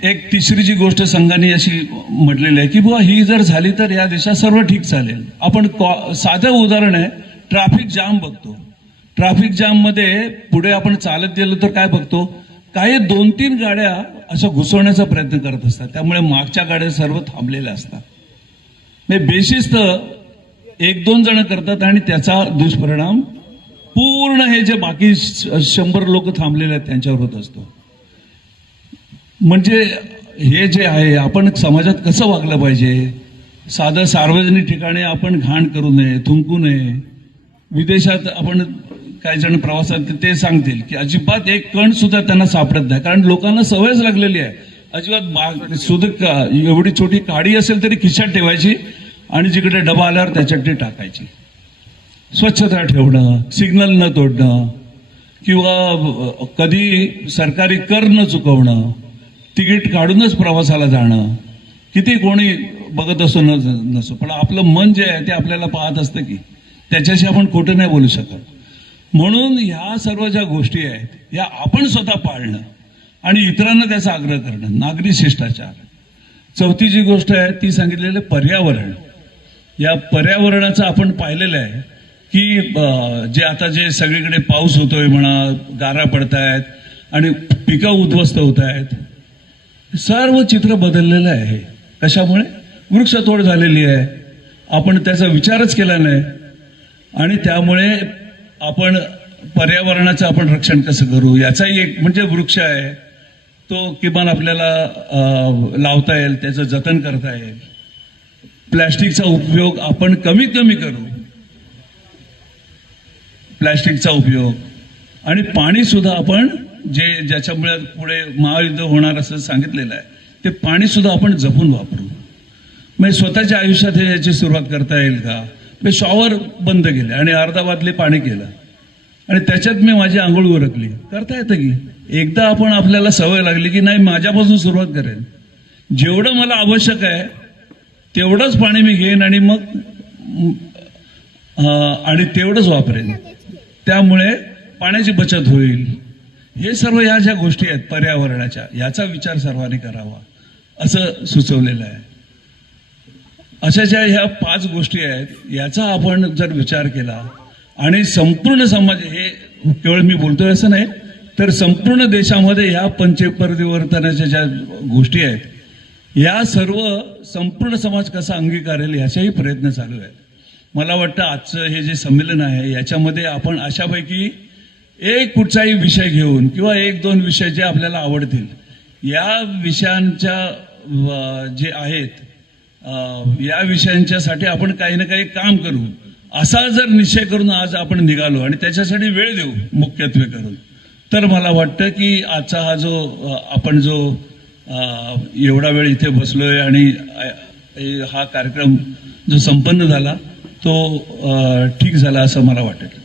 एक तिसरी जी गोष्ट संघाने अशी म्हटलेली आहे की बुवा ही जर झाली तर या देशात सर्व ठीक चालेल. आपण साधं उदाहरण आहे, ट्रॅफिक जाम बघतो. ट्रॅफिक जाम मध्ये पुढे आपण चालत गेलो तर काय बघतो, काही 2-3 गाड्या अशा घुसवण्याचा प्रयत्न करत असतात. त्यामुळे मागच्या गाड्या सर्व थांबलेल्या असतात. बेशिस्त 1-2 जण करतात आणि त्याचा दुष्परिणाम पूर्ण हे जे बाकी 100 लोक थांबलेले आहेत त्यांच्यावर होत असतो. म्हणजे हे जे आहे, आपण समाजात कसं वागलं पाहिजे. साधं सार्वजनिक ठिकाणी आपण घाण करू नये, थुंकू नये. विदेशात आपण काही जण प्रवासात ते सांगतील की अजिबात एक कण सुद्धा त्यांना सापडत नाही, कारण लोकांना सवयच लागलेली आहे. अजिबात सुद्धा एवढी छोटी काडी असेल तरी खिशात ठेवायची आणि जिकडे डबा आल्यावर त्याच्यात ती टाकायची. स्वच्छता ठेवणं, सिग्नल न तोडणं किंवा कधी सरकारी कर न चुकवणं, तिकीट काढूनच प्रवासाला जाणं. किती कोणी बघत असो नसो, पण आपलं मन जे आहे ते आपल्याला पाहत असतं की त्याच्याशी आपण खोटं नाही बोलू शकत. म्हणून ह्या सर्व ज्या गोष्टी आहेत या आपण स्वतः पाळणं आणि इतरांना त्याचा आग्रह करणं, नागरी शिष्टाचार. चौथी जी गोष्ट आहे ती सांगितलेलं पर्यावरण. या पर्यावरणाचं आपण पाहिलेलं आहे की जे सगळीकडे पाऊस होतोय म्हणा, गारा पडतायत आणि पिकं उद्ध्वस्त होत आहेत, सर्व चित्र बदललेलं आहे. कशामुळे? वृक्षतोड झालेली आहे, आपण त्याचा विचारच केला नाही. आणि त्यामुळे आपण पर्यावरणाचं आपण रक्षण कसं करू याचाही एक म्हणजे वृक्ष आहे तो किमान आपल्याला लावता येईल, त्याचं जतन करता येईल. प्लॅस्टिकचा उपयोग आपण कमीत कमी करू, प्लॅस्टिकचा उपयोग. आणि पाणी सुद्धा आपण ज्याच्यामुळे पुढे महायुद्ध होणार असं सांगितलेलं आहे, ते पाणी सुद्धा आपण जपून वापरू. म्हणजे स्वतःच्या आयुष्यात याची सुरुवात करता येईल का. मी शॉवर बंद केले आणि अर्धा बादली पाणी केलं आणि त्याच्यात मी माझी आंघोळ उरकली. करता येतं की. एकदा आपण आपल्याला सवय लागली की नाही माझ्यापासून सुरुवात करेन, जेवढं मला आवश्यक आहे तेवढंच पाणी मी घेईन आणि मग तेवढंच वापरेन. त्यामुळे पाण्याची बचत होईल. हे सर्व या ज्या गोष्टी आहेत पर्यावरणाच्या, याचा विचार सर्वांनी करावा असं सुचवलेलं आहे. अशा ज्या ह्या 5 गोष्टी आहेत, याचा आपण जर विचार केला आणि संपूर्ण समाज, हे केवळ मी बोलतोय असं नाही, तर संपूर्ण देशामध्ये ह्या पंचपरिवर्तनाच्या ज्या गोष्टी आहेत, या सर्व संपूर्ण समाज कसा अंगीकारेल याचाही प्रयत्न चालू आहेत. मला वाटतं आजचं हे जे संमेलन आहे, याच्यामध्ये आपण अशापैकी एक कुठचाही विषय घेऊन किंवा 1-2 विषय जे आपल्याला आवडतील, या विषयांच्या जे आहेत, या विषयांच्यासाठी आपण काही ना काही काम करू, असा जर निश्चय करून आज आपण निघालो आणि त्याच्यासाठी वेळ देऊ मुख्यत्वे करून, तर मला वाटतं की आजचा हा जो आपण जो एवढा वेळ इथे बसलोय आणि हा कार्यक्रम जो संपन्न झाला तो ठीक झाला असं मला वाटेल.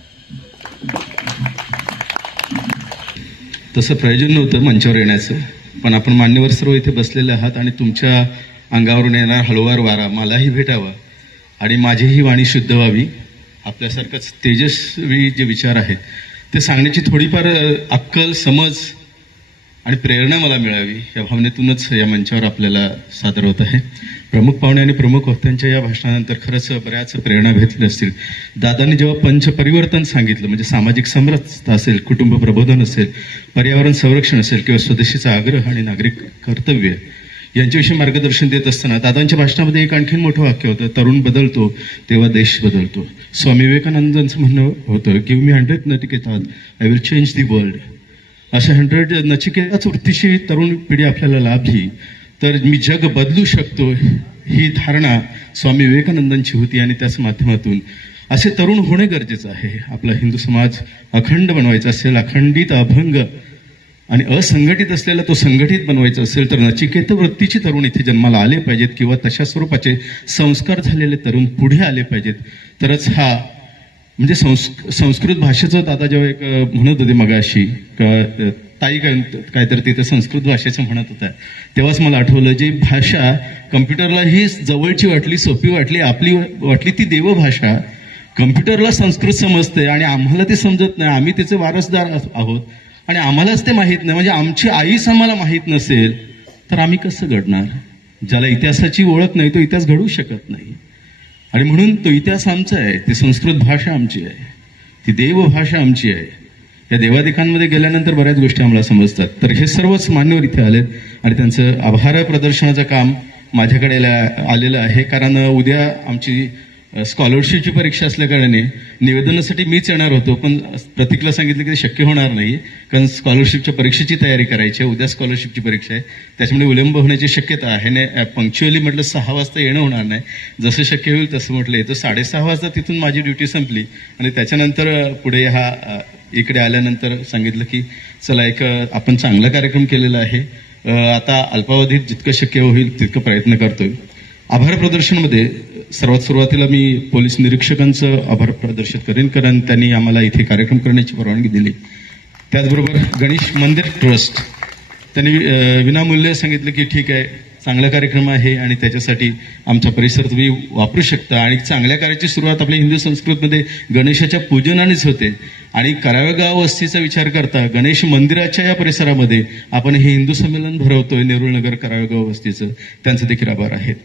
तसं प्रयोजन नव्हतं मंचावर येण्याचं, पण आपण मान्यवर सर्व इथे बसलेले आहात आणि तुमच्या अंगावरून येणार हळूवार वारा मलाही भेटावा आणि माझीही वाणी शुद्ध व्हावी, आपल्यासारखंच तेजस्वी जे विचार आहेत ते सांगण्याची थोडीफार अक्कल, समज आणि प्रेरणा मला मिळावी, या भावनेतूनच या मंचावर आपल्याला सादर होत आहे. प्रमुख पाहुणे आणि प्रमुख वक्त्यांच्या या भाषणानंतर खरंच बऱ्याच प्रेरणा घेतल्या असतील. दादांनी जेव्हा पंचपरिवर्तन सांगितलं, म्हणजे सामाजिक समरसता असेल, कुटुंब प्रबोधन असेल, पर्यावरण संरक्षण असेल किंवा स्वदेशीचा आग्रह आणि नागरिक कर्तव्य यांच्याविषयी मार्गदर्शन देत असताना दादांच्या भाषणामध्ये एक आणखीन मोठं वाक्य होतं, तरुण बदलतो तेव्हा देश बदलतो. स्वामी विवेकानंदांचं म्हणणं होतं, गिव्ह मी 100 नचिकेतात, I will change the world. अशा 100 नचिकेताच वृत्तीशी तरुण पिढी आपल्याला लाभली तर मी जग बदलू शकतो, ही धारणा स्वामी विवेकानंदांची होती आणि त्याच माध्यमातून असे तरुण होणे गरजेचं आहे. आपला हिंदू समाज अखंड बनवायचा असेल, अखंडित, अभंग आणि असंघटित असलेला तो संघटित बनवायचा असेल तर नचिकेत वृत्तीची तरुण इथे जन्माला आले पाहिजेत किंवा तशा स्वरूपाचे संस्कार झालेले तरुण पुढे आले पाहिजेत. तरच हा म्हणजे संस्कृत भाषेचं दादा जेव्हा एक म्हणत होते मगाशी ताई काहीतरी तिथे संस्कृत भाषेचं म्हणत होता, तेव्हाच मला आठवलं, जी भाषा कम्प्युटरला ही जवळची वाटली, सोपी वाटली, आपली वाटली, ती देवभाषा कम्प्युटरला संस्कृत समजते आणि आम्हाला ते समजत नाही. आम्ही तिचे वारसदार आहोत आणि आम्हालाच ते माहीत नाही. म्हणजे आमची आईच आम्हाला माहीत नसेल तर आम्ही कसं घडणार? ज्याला इतिहासाची ओळख नाही तो इतिहास घडवू शकत नाही. आणि म्हणून तो इतिहास आमचा आहे, ती संस्कृत भाषा आमची आहे, ती देवभाषा आमची आहे. या देवादिकांमध्ये गेल्यानंतर बऱ्याच गोष्टी आम्हाला समजतात. तर हे सर्वच मान्यवर इथे आलेत आणि त्यांचं आभार प्रदर्शनाचं काम माझ्याकडे आलेलं आहे. कारण उद्या आमची स्कॉलरशिपची परीक्षा असल्याकारणाने निवेदनासाठी मीच येणार होतो, पण प्रतीकला सांगितलं की ते शक्य होणार नाही, कारण स्कॉलरशिपच्या परीक्षेची तयारी करायची आहे. उद्या स्कॉलरशिपची परीक्षा आहे, त्याच्यामुळे विलंब होण्याची शक्यता आहे. आणि पंक्च्युअली म्हटलं 6 वाजता येणं होणार नाही, जसं शक्य होईल तसं म्हटलं. येतं 6:30 वाजता तिथून माझी ड्युटी संपली आणि त्याच्यानंतर पुढे इकडे आल्यानंतर सांगितलं की चला एक आपण चांगला कार्यक्रम केलेला आहे, आता अल्पावधीत जितकं शक्य होईल तितकं प्रयत्न करतोय. आभार प्रदर्शनमध्ये सर्वात सुरुवातीला मी पोलीस निरीक्षकांचं आभार प्रदर्शन करेन, कारण त्यांनी आम्हाला इथे कार्यक्रम करण्याची परवानगी दिली. त्याचबरोबर गणेश मंदिर ट्रस्ट त्यांनी विनामूल्य सांगितलं की ठीक आहे, चांगला कार्यक्रम आहे आणि त्याच्यासाठी आमचा परिसर तुम्ही वापरू शकता. आणि चांगल्या कार्याची सुरुवात आपल्या हिंदू संस्कृतीमध्ये गणेशाच्या पूजनानेच होते. आणि करावेगाव वस्तीचा विचार करता गणेश मंदिराच्या या परिसरामध्ये आपण हे हिंदू संमेलन भरवतोय, नेरुळ नगर करावेगाव वस्तीचं, त्यांचे देखील आभार आहेत.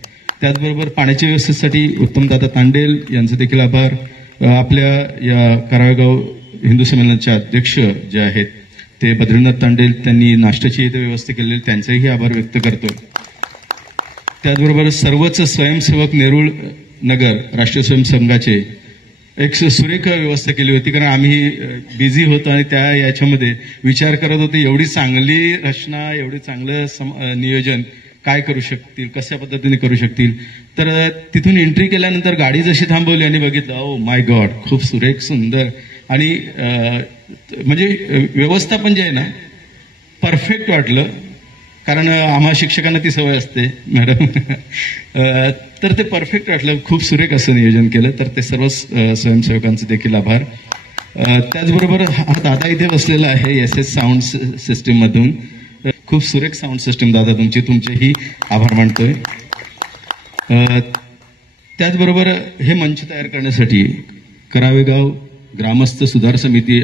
त्याचबरोबर पाण्याच्या व्यवस्थेसाठी उत्तमदादा तांडेल यांचे देखील आभार. आपल्या या करावेगाव हिंदू संमेलनाचे अध्यक्ष जे आहेत ते बद्रीनाथ तांडेल, त्यांनी नाश्त्याची इथे व्यवस्था केलेली, त्यांचेही आभार व्यक्त करतो. त्याचबरोबर सर्वच स्वयंसेवक नेरुळ नगर राष्ट्रीय स्वयंसंघाचे एक सुरेख व्यवस्था केली होती, कारण आम्ही बिझी होतो आणि त्या याच्यामध्ये विचार करत होतो एवढी चांगली रचना, एवढे चांगलं नियोजन काय करू शकतील, कशा पद्धतीने करू शकतील. तर तिथून एंट्री केल्यानंतर गाडी जशी थांबवली आणि बघितलं, ओ माय गॉड, खूप सुरेख, सुंदर आणि म्हणजे व्यवस्थापन जे आहे ना परफेक्ट वाटलं. कारण आम्हा शिक्षकांना ती सवय असते मॅडम, तर ते परफेक्ट वाटलं, खूप सुरेख असं नियोजन केलं. तर ते सर्व स्वयंसेवकांचे देखील आभार. त्याचबरोबर हा दादा इथे बसलेला आहे SS साऊंड सिस्टीममधून, खूप सुरेख साऊंड सिस्टीम दादा तुमचेही आभार मानतोय. त्याचबरोबर हे मंच तयार करण्यासाठी करावेगाव ग्रामस्थ सुधार समिती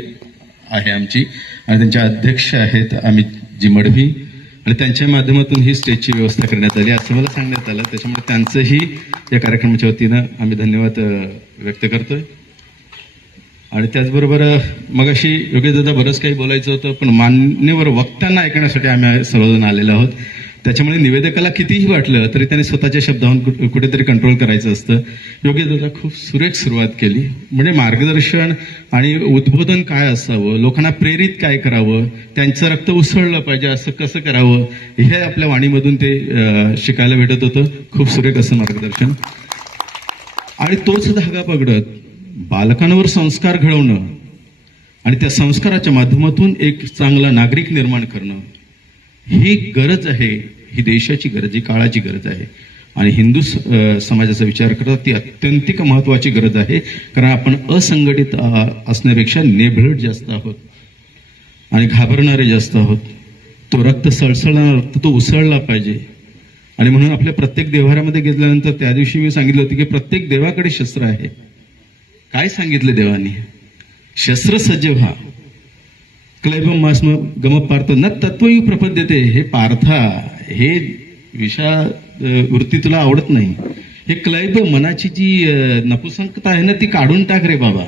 आहे आमची आणि त्यांच्या अध्यक्ष आहेत अमितजी मडवी आणि त्यांच्या माध्यमातून ही स्टेजची व्यवस्था करण्यात आली असं मला सांगण्यात आलं. त्याच्यामुळे त्यांचंही या कार्यक्रमाच्या वतीनं आम्ही धन्यवाद व्यक्त करतोय. आणि त्याचबरोबर मगाशी योगेश दादा बरंच काही बोलायचं होतं, पण मान्यवर वक्त्यांना ऐकण्यासाठी आम्ही सर्वजण आलेलो आहोत. त्याच्यामुळे निवेदकाला कितीही वाटलं तरी त्यांनी स्वतःच्या शब्दावरून कुठेतरी कंट्रोल करायचं असतं. योगेश दादा खूप सुरेख सुरुवात केली. म्हणजे मार्गदर्शन आणि उद्बोधन काय असावं, लोकांना प्रेरित काय करावं, त्यांचं रक्त उसळलं पाहिजे असं कसं करावं, हे आपल्या वाणीमधून ते शिकायला भेटत होतं. खूप सुरेख असं मार्गदर्शन. आणि तोच धागा पकडत बालकांवर संस्कार घडवणं आणि त्या संस्काराच्या माध्यमातून एक चांगला नागरिक निर्माण करणं ही गरज आहे, ही देशाची गरज, ही काळाची गरज आहे. आणि हिंदू समाजाचा विचार करता ती अत्यंतिक महत्वाची गरज आहे. कारण आपण असंघटित असण्यापेक्षा नेभळट जास्त आहोत आणि घाबरणारे जास्त आहोत. तो रक्त सळसळणारा रक्त तो उसळला पाहिजे. आणि म्हणून आपल्या प्रत्येक देवाऱ्यामध्ये गेल्यानंतर त्या दिवशी मी सांगितलं होतं की प्रत्येक देवाकडे शस्त्र आहे. काय सांगितले देवानी? शस्त्रसज्ज व्हा. क्लैबम मास्म गम पार्थ न तत्वयू प्रपद्यते. हे पार्था, हे वृत्ती तुला आवडत नाही. हे क्लैब मनाची जी नपुसंकता आहे ना ती काढून टाक रे बाबा.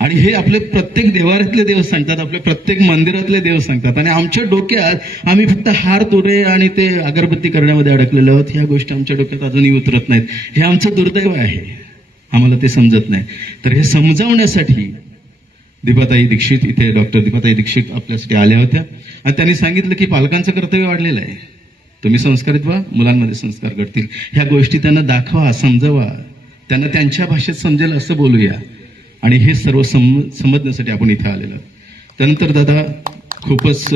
आणि हे आपले प्रत्येक देवाऱ्यातले देव सांगतात, आपल्या प्रत्येक मंदिरातले देव सांगतात. आणि आमच्या डोक्यात आम्ही फक्त हार तुरे आणि ते अगरबत्ती करण्यामध्ये अडकलेलो आहोत. ह्या गोष्टी आमच्या डोक्यात अजूनही उतरत नाहीत. हे आमचं दुर्दैव आहे, आम्हाला ते समजत नाही. तर हे समजावण्यासाठी दीपाताई दीक्षित इथे डॉक्टर दीपाताई दीक्षित आपल्यासाठी आल्या होत्या आणि त्यांनी सांगितलं की पालकांचं कर्तव्य वाढलेलं आहे. तुम्ही संस्कारित व्हा, मुलांमध्ये संस्कार घडतील. ह्या गोष्टी त्यांना दाखवा, समजवा, त्यांना त्यांच्या भाषेत समजेल असं बोलूया. आणि हे सर्व समजण्यासाठी आपण इथे आलेलो. त्यानंतर दादा खूपच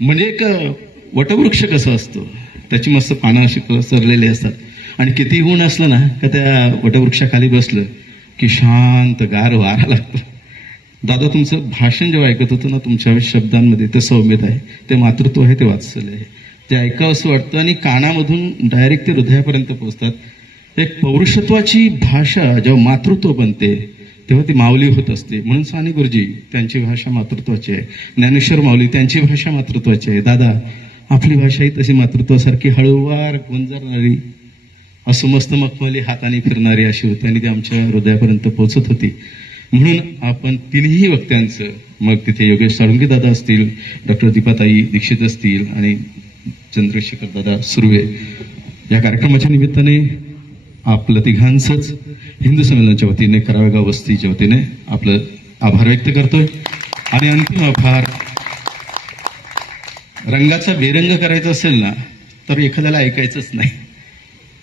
म्हणजे एक वटवृक्ष कसं असतो, त्याची मस्त पानं अशी सरलेली असतात आणि किती ऊन असलं ना का त्या वटवृक्षाखाली बसलं की शांत गार वारा लागतो. दादा तुमचं भाषण जेव्हा ऐकत होतं ना, तुमच्या शब्दांमध्ये ते सौम्यता आहे, ते मातृत्व आहे, ते वात्सल्य आहे, ते ऐकावं असं वाटतं आणि कानामधून डायरेक्ट ते हृदयापर्यंत पोहोचतात. एक पौरुषत्वाची भाषा जेव्हा मातृत्व बनते तेव्हा ती माऊली होत असते. म्हणून साने गुरुजी त्यांची भाषा मातृत्वाची आहे, ज्ञानेश्वर माऊली त्यांची भाषा मातृत्वाची आहे. दादा आपली भाषा ही तशी मातृत्वासारखी हळूवार गुंजरणारी, असं मस्त मखमली हाताने फिरणारी अशी होती आणि ती आमच्या हृदयापर्यंत पोहोचत होती. म्हणून आपण तिन्ही वक्त्यांचं, मग तिथे योगेश साळुंके दादा असतील, डॉक्टर दीपाताई दीक्षित असतील आणि चंद्रशेखर दादा सुर्वे, या कार्यक्रमाच्या निमित्ताने आपलं तिघांचंच हिंदू संमेलनाच्या वतीने, करावेगाव वस्तीच्या वतीने आपलं आभार व्यक्त करतोय. आणि अंतिम आभार, रंगाचा बेरंग करायचा असेल ना तर एखाद्याला ऐकायचंच नाही.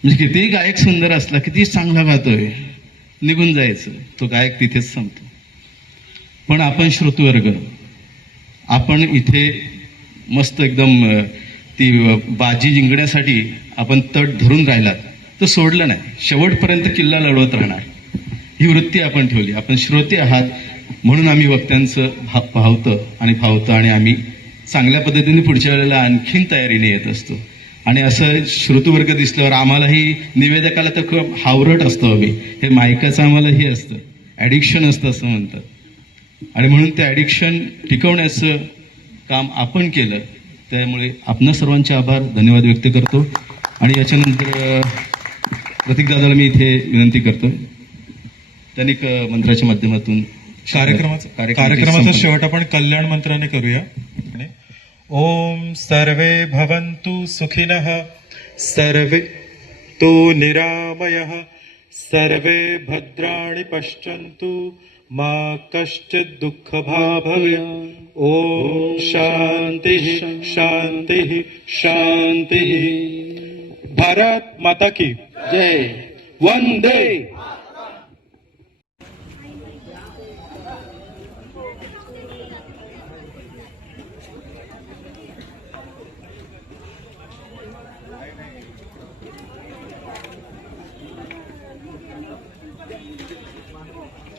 म्हणजे कितीही गायक सुंदर असला, किती चांगला गातोय, निघून जायचं, तो गायक तिथेच संपतो. पण आपण श्रोतवर्ग, आपण इथे मस्त एकदम ती बाजी जिंकण्यासाठी आपण तट धरून राहिलात तर सोडलं नाही, शेवटपर्यंत किल्ला लढवत राहणार ही वृत्ती आपण ठेवली. आपण श्रोते आहात म्हणून आम्ही वक्त्यांचं भावतं आणि आम्ही चांगल्या पद्धतीने पुढच्या वेळेला आणखीन तयारीने येत असतो. आणि असं श्रोतवर्ग दिसल्यावर आम्हालाही, निवेदकाला तर खूप हावरट असतो आम्ही, हे मायकाचं आम्हालाही असतं, ॲडिक्शन असतं असं म्हणतात. आणि म्हणून ते ॲडिक्शन टिकवण्याचं काम आपण केलं, त्यामुळे आपणा सर्वांचे आभार, धन्यवाद व्यक्त करतो. आणि याच्यानंतर प्रतीकदादाला मी इथे विनंती करतो, त्यांनी मंत्राच्या माध्यमातून कार्यक्रमाचा शेवट आपण कल्याण मंत्राने करूया. ओम सर्वे भवन्तु सुखिनः, सर्वे तो निरामयः, सर्वे भद्राणि पश्यन्तु, मा कश्चित् दुःखभाग् भवेत्. ओम शांतिः शांतिः शांतिः. भारत माता की जय. वंदे